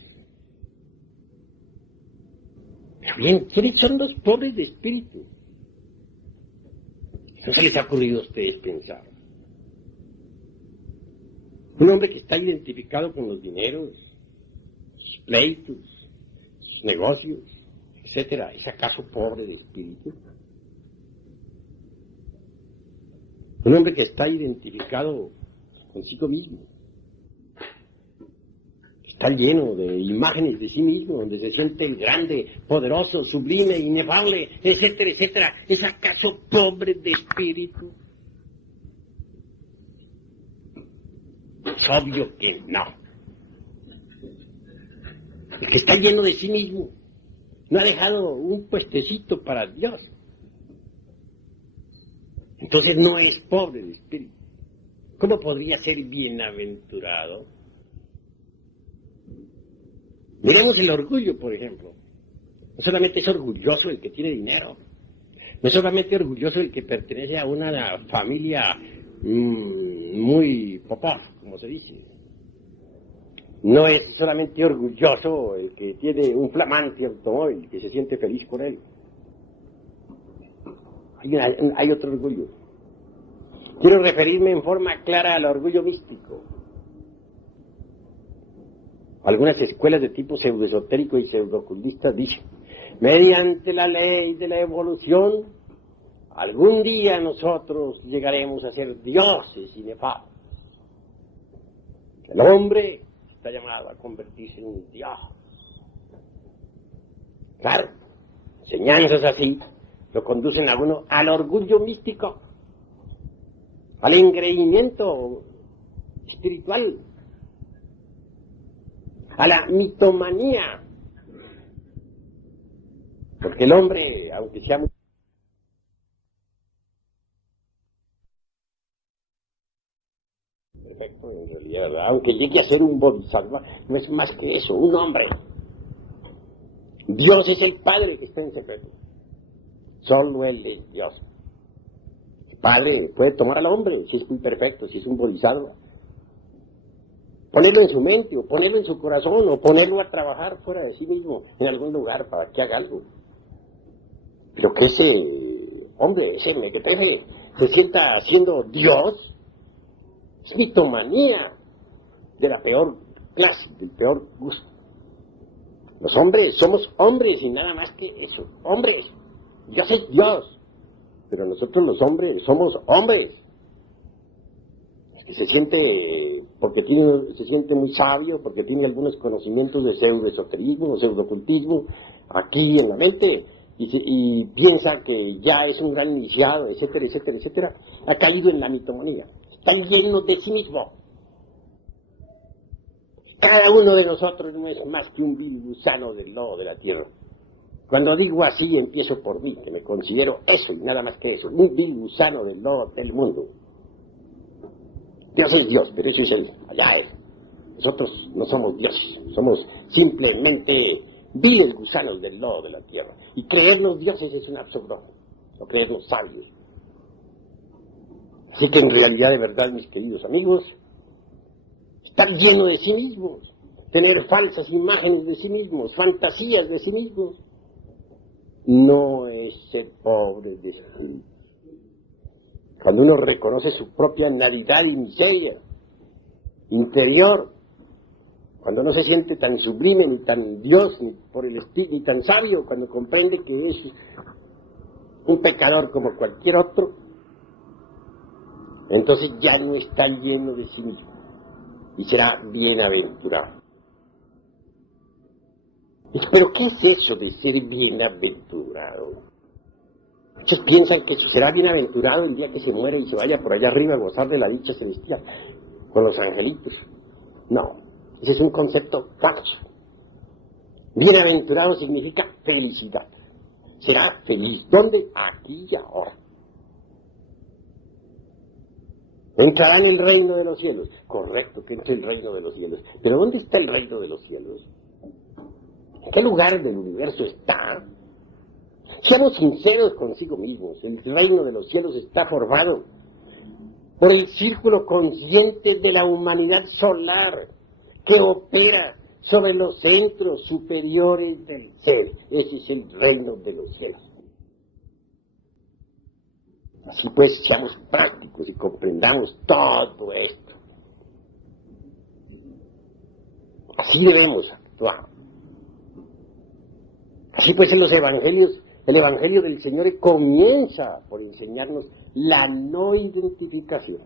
Bien, ¿quiénes son los pobres de espíritu? ¿No se les ha ocurrido a ustedes pensar? Un hombre que está identificado con los dineros, sus pleitos, sus negocios, etcétera, ¿es acaso pobre de espíritu? Un hombre que está identificado consigo mismo, está lleno de imágenes de sí mismo, donde se siente grande, poderoso, sublime, inefable, etcétera, etcétera, ¿es acaso pobre de espíritu? Es obvio que no. El que está lleno de sí mismo no ha dejado un puestecito para Dios. Entonces no es pobre de espíritu. ¿Cómo podría ser bienaventurado? Miremos el orgullo, por ejemplo. No solamente es orgulloso el que tiene dinero, no es solamente orgulloso el que pertenece a una familia muy popar, como se dice. No es solamente orgulloso el que tiene un flamante automóvil, que se siente feliz con él. Hay otro orgullo. Quiero referirme en forma clara al orgullo místico. Algunas escuelas de tipo pseudoesotérico y pseudocultista dicen, mediante la ley de la evolución, algún día nosotros llegaremos a ser dioses inefables. El hombre está llamado a convertirse en un dios. Claro, enseñanzas así lo conducen a uno al orgullo místico, al engreimiento espiritual, a la mitomanía. Porque el hombre, aunque sea muy perfecto en realidad, aunque llegue a ser un bodhisattva, no es más que eso, un hombre. Dios es el Padre que está en secreto. Solo Él es Dios. El Padre puede tomar al hombre, si es muy perfecto, si es un bodhisattva, ponerlo en su mente, o ponerlo en su corazón, o ponerlo a trabajar fuera de sí mismo, en algún lugar, para que haga algo. Pero que ese hombre, ese mequetrefe, se sienta siendo Dios, es mitomanía de la peor clase, del peor gusto. Los hombres somos hombres y nada más que eso, hombres. Yo soy Dios, pero nosotros los hombres somos hombres. Es que se siente, se siente muy sabio, porque tiene algunos conocimientos de pseudoesoterismo, pseudocultismo, aquí en la mente, y piensa que ya es un gran iniciado, etcétera, etcétera, etcétera, ha caído en la mitomanía. Está lleno de sí mismo. Cada uno de nosotros no es más que un vil gusano del lodo de la tierra. Cuando digo así, empiezo por mí, que me considero eso y nada más que eso, un vil gusano del lodo del mundo. Dios es Dios, pero eso es allá es. Nosotros no somos dioses, somos simplemente viles gusanos del lodo de la tierra. Y creernos dioses es un absurdo, o creernos sabios. Así que en realidad, de verdad, mis queridos amigos, estar lleno de sí mismos, tener falsas imágenes de sí mismos, fantasías de sí mismos, no es ser pobre de espíritu. Cuando uno reconoce su propia naridad y miseria interior, cuando no se siente tan sublime, ni tan Dios, ni por el espíritu, ni tan sabio, cuando comprende que es un pecador como cualquier otro, entonces ya no está lleno de sí mismo y será bienaventurado. Pero ¿qué es eso de ser bienaventurado? Muchos piensan que será bienaventurado el día que se muere y se vaya por allá arriba a gozar de la dicha celestial con los angelitos. No, ese es un concepto falso. Bienaventurado significa felicidad. Será feliz. ¿Dónde? Aquí y ahora. Entrará en el reino de los cielos. Correcto, que entre el reino de los cielos. Pero ¿dónde está el reino de los cielos? ¿En qué lugar del universo está? Seamos sinceros consigo mismos. El reino de los cielos está formado por el círculo consciente de la humanidad solar que opera sobre los centros superiores del ser. Ese es el reino de los cielos. Así pues, seamos prácticos y comprendamos todo esto. Así debemos actuar. Así pues, en los evangelios, el evangelio del Señor comienza por enseñarnos la no identificación.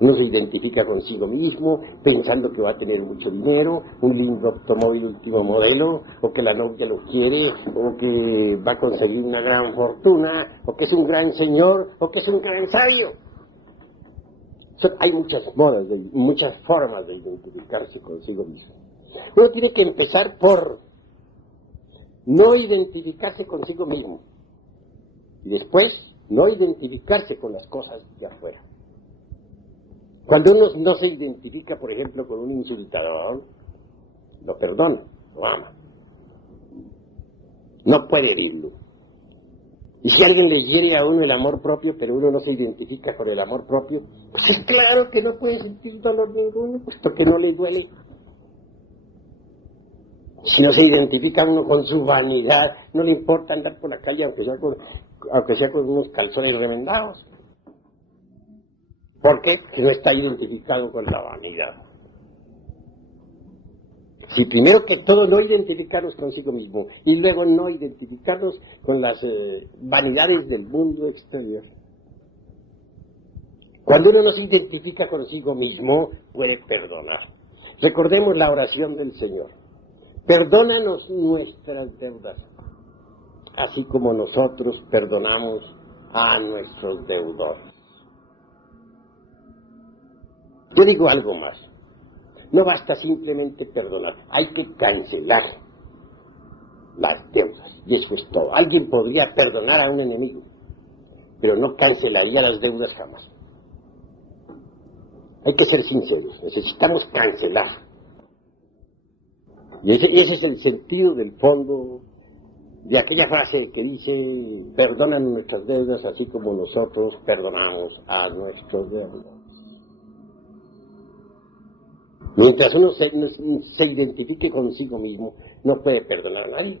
Uno se identifica consigo mismo, pensando que va a tener mucho dinero, un lindo automóvil último modelo, o que la novia lo quiere, o que va a conseguir una gran fortuna, o que es un gran señor, o que es un gran sabio. Hay muchas modas, muchas formas de identificarse consigo mismo. Uno tiene que empezar por no identificarse consigo mismo, y después no identificarse con las cosas de afuera. Cuando uno no se identifica, por ejemplo, con un insultador, lo perdona, lo ama. No puede herirlo. Y si alguien le hiere a uno el amor propio, pero uno no se identifica con el amor propio, pues es claro que no puede sentir dolor ninguno, puesto que no le duele. Si no se identifica uno con su vanidad, no le importa andar por la calle, aunque sea aunque sea con unos calzones remendados. ¿Por qué? Porque no está identificado con la vanidad. Si primero que todo no identificarnos consigo mismo y luego no identificarnos con las vanidades del mundo exterior. Cuando uno no se identifica consigo mismo, puede perdonar. Recordemos la oración del Señor. Perdónanos nuestras deudas, así como nosotros perdonamos a nuestros deudores. Yo digo algo más. No basta simplemente perdonar, hay que cancelar las deudas, y eso es todo. Alguien podría perdonar a un enemigo, pero no cancelaría las deudas jamás. Hay que ser sinceros, necesitamos cancelar. Y ese es el sentido del fondo de aquella frase que dice, perdonan nuestras deudas así como nosotros perdonamos a nuestros deudores. Mientras uno se identifique consigo mismo, no puede perdonar a nadie.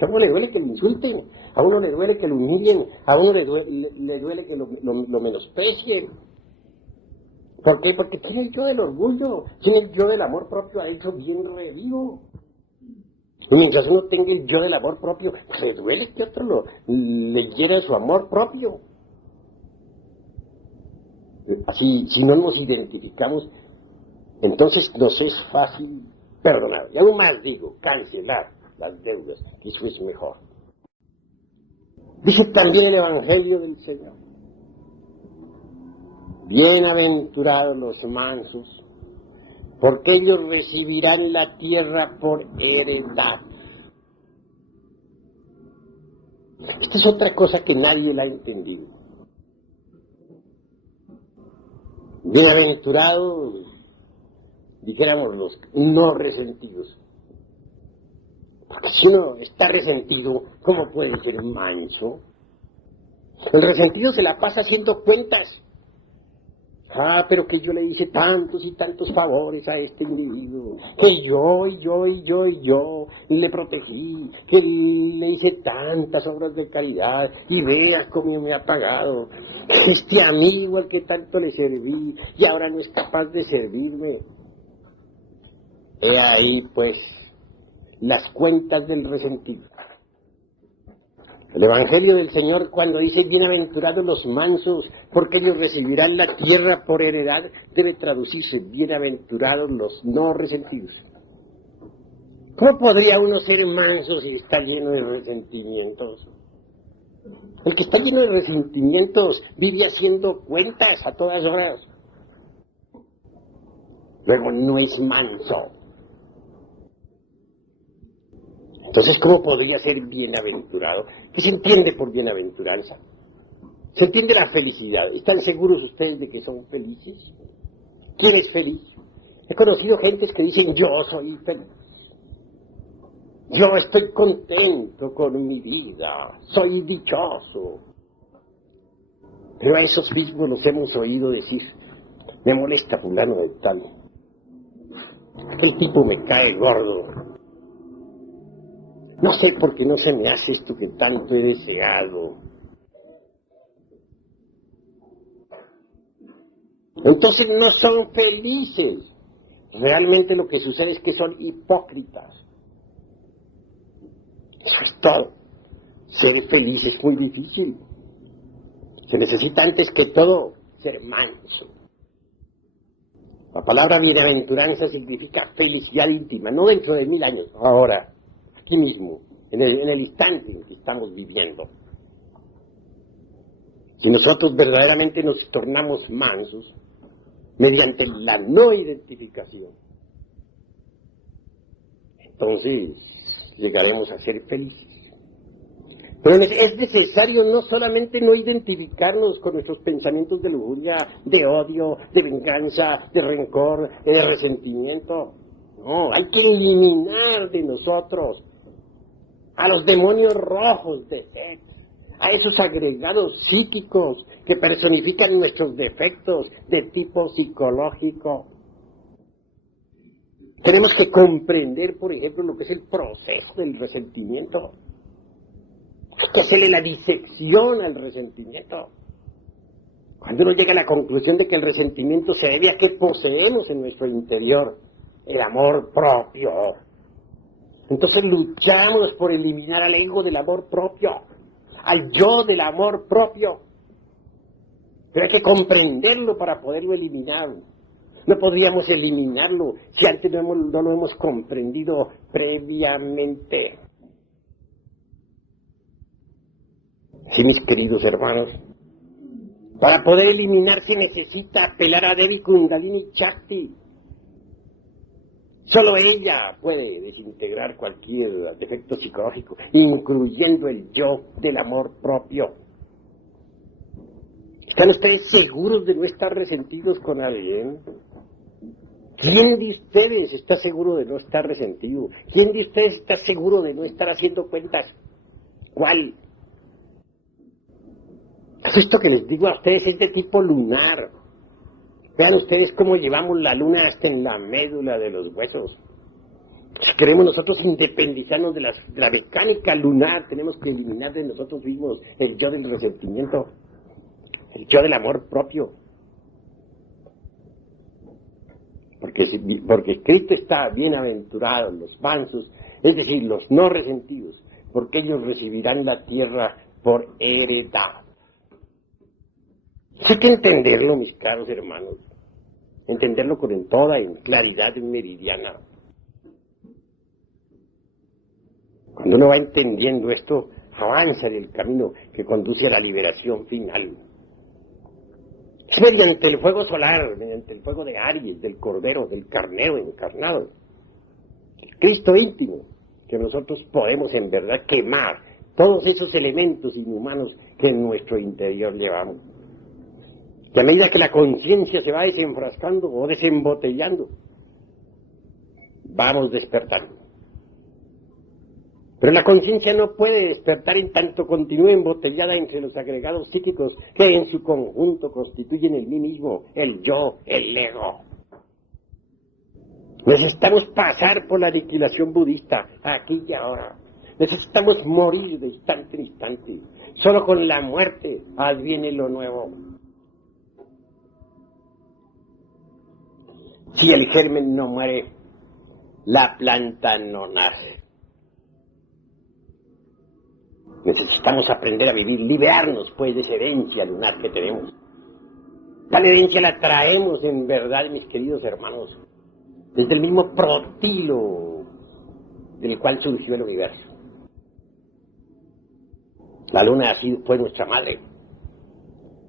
A uno le duele que lo insulten, a uno le duele que lo humillen, a uno le duele que lo menosprecien. ¿Por qué? Porque tiene el yo del orgullo, tiene el yo del amor propio adentro bien revivo. Y mientras uno tenga el yo del amor propio, pues le duele que otro le hiera su amor propio. Así, si no nos identificamos, entonces nos es fácil perdonar. Y aún más digo, cancelar las deudas, eso es mejor. Dice también el Evangelio del Señor. Bienaventurados los mansos, porque ellos recibirán la tierra por heredad. Esta es otra cosa que nadie la ha entendido. Bienaventurados, dijéramos los no resentidos. Porque si uno está resentido, ¿cómo puede ser manso? El resentido se la pasa haciendo cuentas. Ah, pero que yo le hice tantos y tantos favores a este individuo, que yo le protegí, que le hice tantas obras de caridad, y vea cómo me ha pagado. Este amigo al que tanto le serví, y ahora no es capaz de servirme. He ahí, pues, las cuentas del resentido. El Evangelio del Señor, cuando dice bienaventurados los mansos, porque ellos recibirán la tierra por heredad, debe traducirse bienaventurados los no resentidos. ¿Cómo podría uno ser manso si está lleno de resentimientos? El que está lleno de resentimientos vive haciendo cuentas a todas horas. Luego no es manso. Entonces, ¿cómo podría ser bienaventurado? ¿Qué se entiende por bienaventuranza? Se entiende la felicidad. ¿Están seguros ustedes de que son felices? ¿Quién es feliz? He conocido gentes que dicen, yo soy feliz. Yo estoy contento con mi vida. Soy dichoso. Pero a esos mismos los hemos oído decir, me molesta fulano de tal. Aquel tipo me cae gordo. No sé por qué no se me hace esto que tanto he deseado. Entonces no son felices. Realmente lo que sucede es que son hipócritas. Eso es todo. Ser feliz es muy difícil. Se necesita antes que todo ser manso. La palabra bienaventuranza significa felicidad íntima, no dentro de 1000 años, ahora. Aquí mismo, en el instante en que estamos viviendo. Si nosotros verdaderamente nos tornamos mansos, mediante la no identificación, entonces llegaremos a ser felices. Pero es necesario no solamente no identificarnos con nuestros pensamientos de lujuria, de odio, de venganza, de rencor, de resentimiento. No, hay que eliminar de nosotros a los demonios rojos de sed, a esos agregados psíquicos que personifican nuestros defectos de tipo psicológico. Tenemos que comprender, por ejemplo, lo que es el proceso del resentimiento. Hay que hacerle la disección al resentimiento. Cuando uno llega a la conclusión de que el resentimiento se debe a que poseemos en nuestro interior el amor propio, entonces luchamos por eliminar al ego del amor propio, al yo del amor propio. Pero hay que comprenderlo para poderlo eliminar. No podríamos eliminarlo si antes no lo hemos comprendido previamente. Sí, mis queridos hermanos, para poder eliminar se necesita apelar a Devi Kundalini Shakti. Solo ella puede desintegrar cualquier defecto psicológico, incluyendo el yo del amor propio. ¿Están ustedes seguros de no estar resentidos con alguien? ¿Quién de ustedes está seguro de no estar resentido? ¿Quién de ustedes está seguro de no estar haciendo cuentas? ¿Cuál? Esto que les digo a ustedes es de tipo lunar. Vean ustedes cómo llevamos la luna hasta en la médula de los huesos. Si queremos nosotros independizarnos de la mecánica lunar, tenemos que eliminar de nosotros mismos el yo del resentimiento, el yo del amor propio. Porque Cristo está bienaventurado, los mansos, es decir, los no resentidos, porque ellos recibirán la tierra por heredad. Hay que entenderlo, mis caros hermanos, entenderlo con toda en claridad meridiana. Cuando uno va entendiendo esto, avanza en el camino que conduce a la liberación final. Es mediante el fuego solar, mediante el fuego de Aries, del Cordero, del Carnero encarnado, el Cristo íntimo, que nosotros podemos en verdad quemar todos esos elementos inhumanos que en nuestro interior llevamos. Y a medida que la conciencia se va desenfrascando o desembotellando, vamos despertando. Pero la conciencia no puede despertar en tanto continúe embotellada entre los agregados psíquicos que en su conjunto constituyen el mí mismo, el yo, el ego. Necesitamos pasar por la aniquilación budista, aquí y ahora. Necesitamos morir de instante en instante. Solo con la muerte adviene lo nuevo. Si el germen no muere, la planta no nace. Necesitamos aprender a vivir, liberarnos pues de esa herencia lunar que tenemos. Tal herencia la traemos en verdad, mis queridos hermanos, desde el mismo protilo del cual surgió el universo. La luna fue nuestra madre.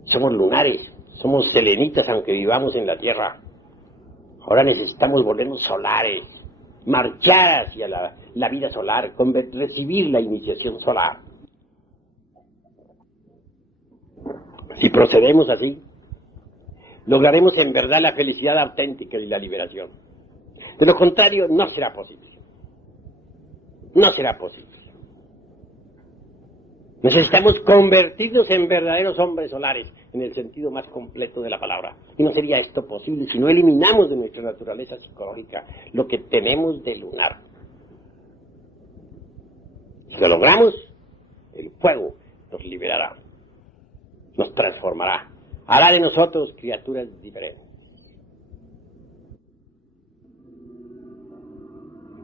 Somos lunares, somos selenitas aunque vivamos en la tierra. Ahora necesitamos volvernos solares, marchar hacia la vida solar, recibir la iniciación solar. Si procedemos así, lograremos en verdad la felicidad auténtica y la liberación. De lo contrario, no será posible. No será posible. Necesitamos convertirnos en verdaderos hombres solares, en el sentido más completo de la palabra. Y no sería esto posible si no eliminamos de nuestra naturaleza psicológica lo que tenemos de lunar. Si lo logramos, el fuego nos liberará, nos transformará, hará de nosotros criaturas diferentes.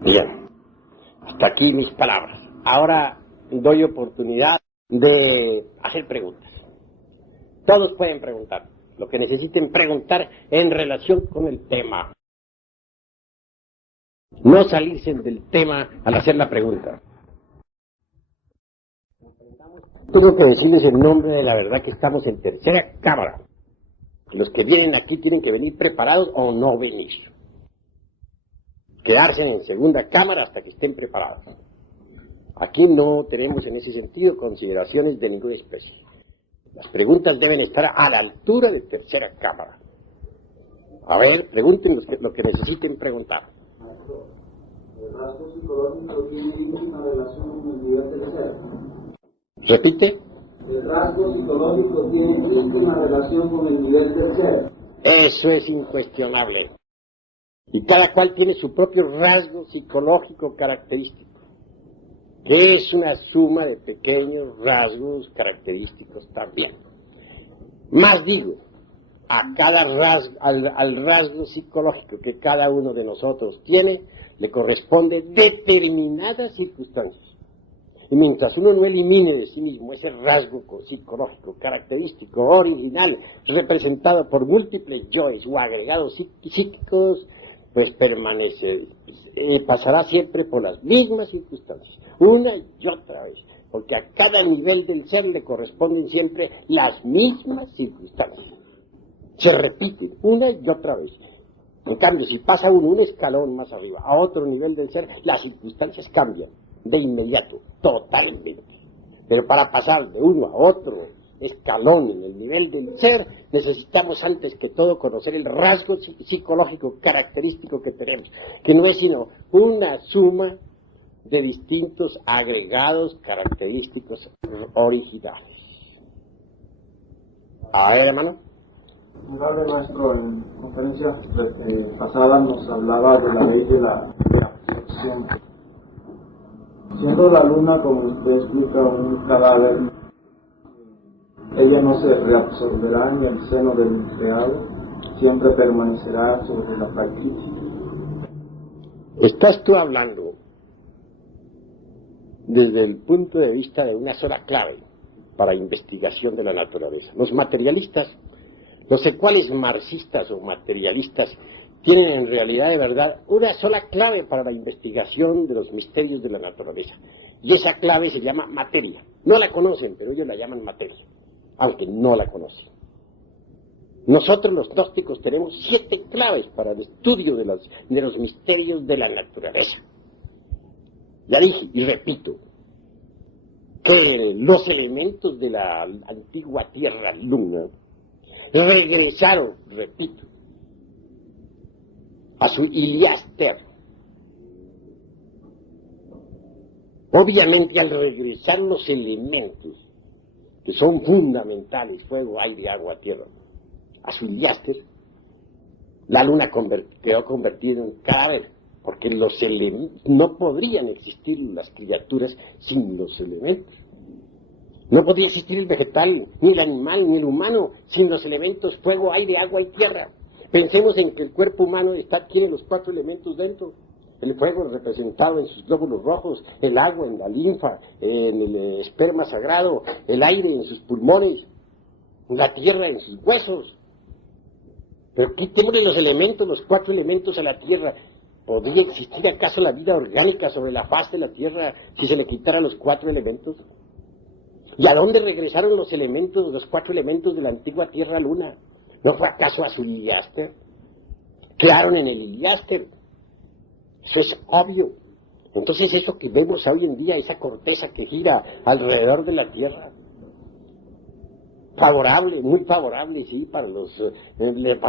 Bien, hasta aquí mis palabras. Ahora doy oportunidad de hacer preguntas. Todos pueden preguntar lo que necesiten preguntar en relación con el tema. No salirse del tema al hacer la pregunta. Tengo que decirles en nombre de la verdad que estamos en tercera cámara. Los que vienen aquí tienen que venir preparados o no venir. Quedarse en segunda cámara hasta que estén preparados. Aquí no tenemos en ese sentido consideraciones de ninguna especie. Las preguntas deben estar a la altura de tercera cámara. A ver, pregunten lo que necesiten preguntar. ¿El rasgo psicológico tiene una relación con el nivel tercero? ¿Repite? ¿El rasgo psicológico tiene íntima relación con el nivel tercero? Eso es incuestionable. Y cada cual tiene su propio rasgo psicológico característico. que es una suma de pequeños rasgos característicos también. Más digo, a cada rasgo, al rasgo psicológico que cada uno de nosotros tiene, le corresponde determinadas circunstancias. Y mientras uno no elimine de sí mismo ese rasgo psicológico, característico, original, representado por múltiples yoes o agregados psíquicos, pues pasará siempre por las mismas circunstancias, una y otra vez, porque a cada nivel del ser le corresponden siempre las mismas circunstancias. Se repiten una y otra vez. En cambio, si pasa uno un escalón más arriba, a otro nivel del ser, las circunstancias cambian de inmediato, totalmente. Pero para pasar de uno a otro escalón en el nivel del ser, necesitamos antes que todo conocer el rasgo psicológico característico que tenemos, que no es sino una suma de distintos agregados característicos originales. A ver, hermano. Honorable maestro, en conferencia pasada nos hablaba de la ley de la reabsorción. Siendo la luna, como usted explica, un cadáver, ella no se reabsorberá en el seno del creado, siempre permanecerá sobre la prakriti. Estás tú hablando desde el punto de vista de una sola clave para investigación de la naturaleza. Los materialistas, los secuales marxistas o materialistas, tienen en realidad de verdad una sola clave para la investigación de los misterios de la naturaleza. Y esa clave se llama materia. No la conocen, pero ellos la llaman materia, aunque no la conocen. Nosotros los gnósticos tenemos 7 claves para el estudio de los misterios de la naturaleza. Ya dije y repito, que los elementos de la antigua Tierra-Luna regresaron, repito, a su Iliáster. Obviamente, al regresar los elementos que son fundamentales, fuego, aire, agua, tierra, a su Iliáster, la luna quedó convertida en un cadáver, porque no podrían existir las criaturas sin los elementos. No podría existir el vegetal, ni el animal, ni el humano, sin los elementos fuego, aire, agua y tierra. Pensemos en que el cuerpo humano tiene los 4 elementos dentro. El fuego representado en sus glóbulos rojos, el agua en la linfa, en el esperma sagrado, el aire en sus pulmones, la tierra en sus huesos. Pero quitémosle los elementos, los 4 elementos a la tierra. ¿Podría existir acaso la vida orgánica sobre la faz de la tierra si se le quitaran los 4 elementos? ¿Y a dónde regresaron los 4 elementos de la antigua Tierra-Luna? ¿No fue acaso a su Iliáster? Quedaron en el Iliáster. Eso es obvio. Entonces eso que vemos hoy en día, esa corteza que gira alrededor de la Tierra, favorable, muy favorable, sí, para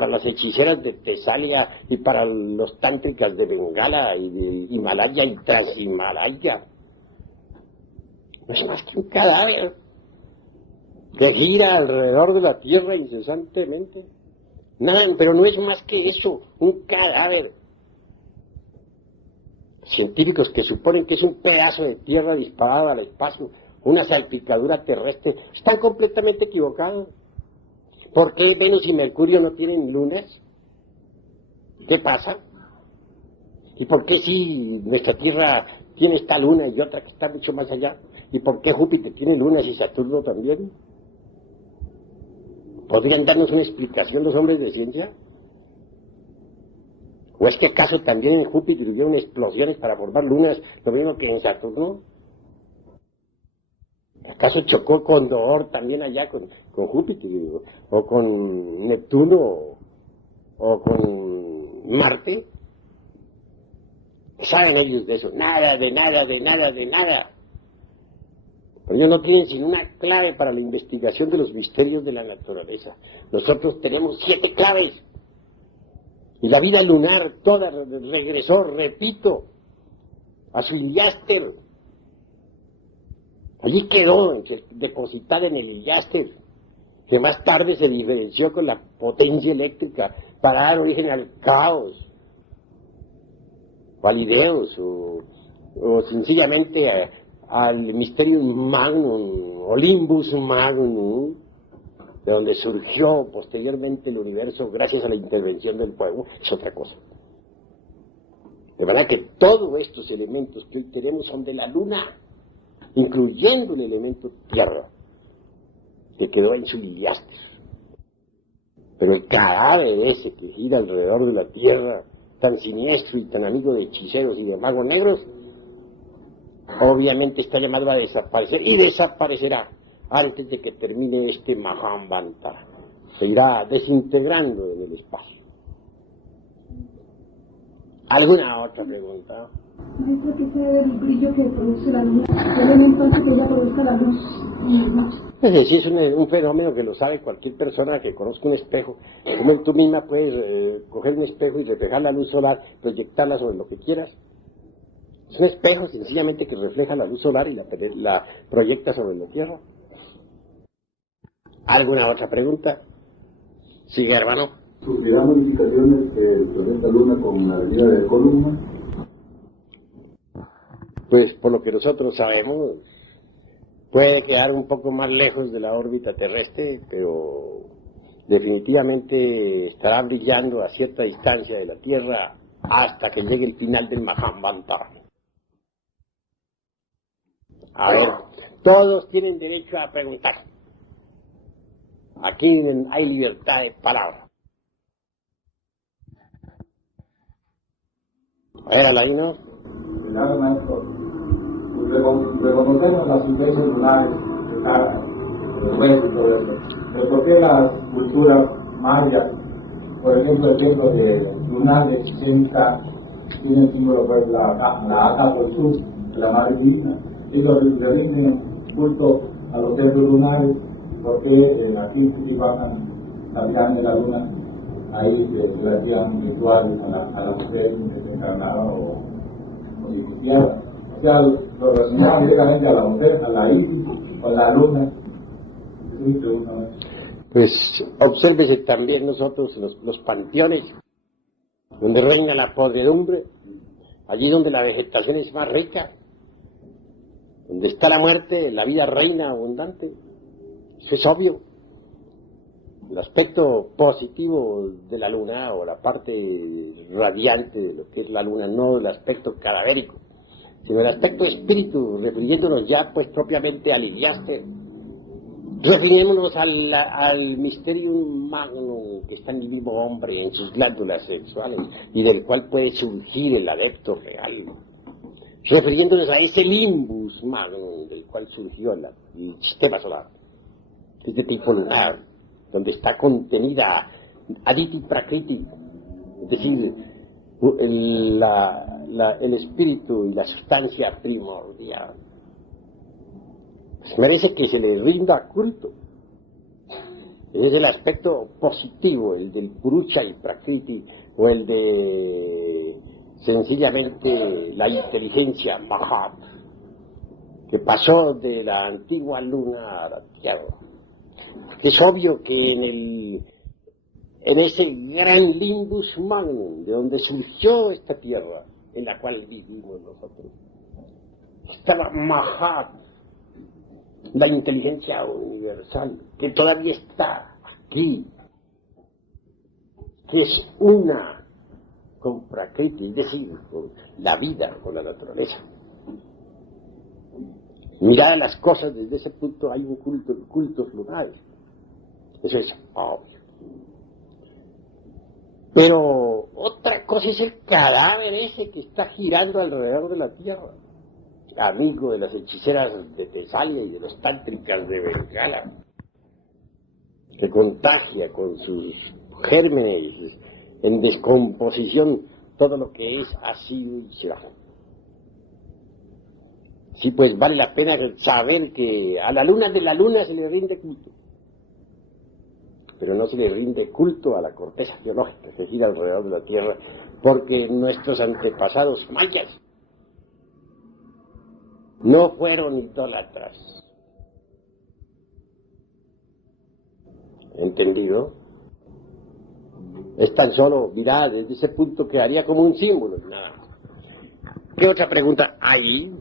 las hechiceras de Tesalia y para los tántricas de Bengala y de Himalaya y Transhimalaya. No es más que un cadáver que gira alrededor de la Tierra incesantemente. Nada, pero no es más que eso, un cadáver. Científicos que suponen que es un pedazo de tierra disparado al espacio, una salpicadura terrestre, están completamente equivocados. ¿Por qué Venus y Mercurio no tienen lunas? ¿Qué pasa? ¿Y por qué si nuestra Tierra tiene esta luna y otra que está mucho más allá? ¿Y por qué Júpiter tiene lunas y Saturno también? ¿Podrían darnos una explicación los hombres de ciencia? ¿O es que acaso también en Júpiter hubieron explosiones para formar lunas, lo mismo que en Saturno? ¿Acaso chocó Condor también allá con Júpiter, o con Neptuno, o con Marte? ¿Saben ellos de eso? Nada, de nada, de nada, de nada. Pero ellos no tienen sino una clave para la investigación de los misterios de la naturaleza. Nosotros tenemos 7 claves. Y la vida lunar toda regresó, repito, a su Iliáster. Allí quedó depositada en el Iliáster, que más tarde se diferenció con la potencia eléctrica para dar origen al caos, o al ideos, o sencillamente al Mysterium Magnum, Olympus Magnum, de donde surgió posteriormente el universo gracias a la intervención del fuego, es otra cosa. De verdad que todos estos elementos que hoy tenemos son de la luna, incluyendo el elemento tierra, que quedó en su Iliastis. Pero el cadáver ese que gira alrededor de la tierra, tan siniestro y tan amigo de hechiceros y de magos negros, obviamente está llamado a desaparecer, y desaparecerá antes de que termine este Mahamvantara. Se irá desintegrando en el espacio. ¿Alguna otra pregunta? Maestro, ¿qué puede ver el brillo que produce la luz? ¿Qué elemento hace que ella produzca la luz? Es decir, es un fenómeno que lo sabe cualquier persona que conozca un espejo. Como tú misma puedes coger un espejo y reflejar la luz solar, proyectarla sobre lo que quieras. Es un espejo sencillamente que refleja la luz solar y la proyecta sobre la tierra. ¿Alguna otra pregunta? Sigue, hermano. ¿Sufrirá modificaciones el planeta Luna con la venida de Columna? Pues por lo que nosotros sabemos, puede quedar un poco más lejos de la órbita terrestre, pero definitivamente estará brillando a cierta distancia de la Tierra hasta que llegue el final del Mahamvantara. A ver, todos tienen derecho a preguntar. Aquí hay libertad de palabra. A ver, Aladino. Claro, maestro. Reconocemos las iglesias lunares de cara, el juego y todo eso. Pero ¿por qué las culturas mayas, por ejemplo, el templo lunar de Chichén Itzá, tiene el símbolo, pues, la Ata por sur, de la Madre Divina? Ellos le rinden culto a los templos lunares, porque aquí en Titibacan, también de la luna, ahí se hacían rituales a la mujer desencarnada o discutida. O sea, lo relacionaban directamente a la mujer, a la Isis o a la luna. Es mi pregunta, ¿no? Pues obsérvese también nosotros los panteones, donde reina la podredumbre, allí donde la vegetación es más rica, donde está la muerte, la vida reina abundante. Eso es obvio. El aspecto positivo de la luna, o la parte radiante de lo que es la luna, no el aspecto cadavérico, sino el aspecto espíritu, refiriéndonos ya pues propiamente al Iliaste. Refiriéndonos al Mysterium Magnum que está en el mismo hombre, en sus glándulas sexuales, y del cual puede surgir el adepto real. Refiriéndonos a ese Limbus Magnum del cual surgió el sistema solar, que es de tipo lunar, donde está contenida Aditi Prakriti, es decir, el espíritu y la sustancia primordial. Pues merece que se le rinda culto. Ese es el aspecto positivo, el del Purusha y Prakriti, o el de sencillamente la inteligencia Mahat, que pasó de la antigua luna a la tierra. Es obvio que en ese gran Limbus Magnum, de donde surgió esta tierra, en la cual vivimos nosotros, estaba Mahat, la inteligencia universal, que todavía está aquí, que es una con Prakriti, es decir, con la vida, con la naturaleza. Mirad las cosas desde ese punto, hay un cultos lunares. Eso es obvio. Pero otra cosa es el cadáver ese que está girando alrededor de la tierra, amigo de las hechiceras de Tesalia y de los tántricas de Bengala, que contagia con sus gérmenes en descomposición todo lo que es, ha sido y será. Sí, pues vale la pena saber que a la luna de la luna se le rinde culto, pero no se le rinde culto a la corteza biológica que gira alrededor de la Tierra, porque nuestros antepasados mayas no fueron idólatras. ¿Entendido? Es tan solo, mirad, desde ese punto quedaría como un símbolo, nada más. ¿Qué otra pregunta hay?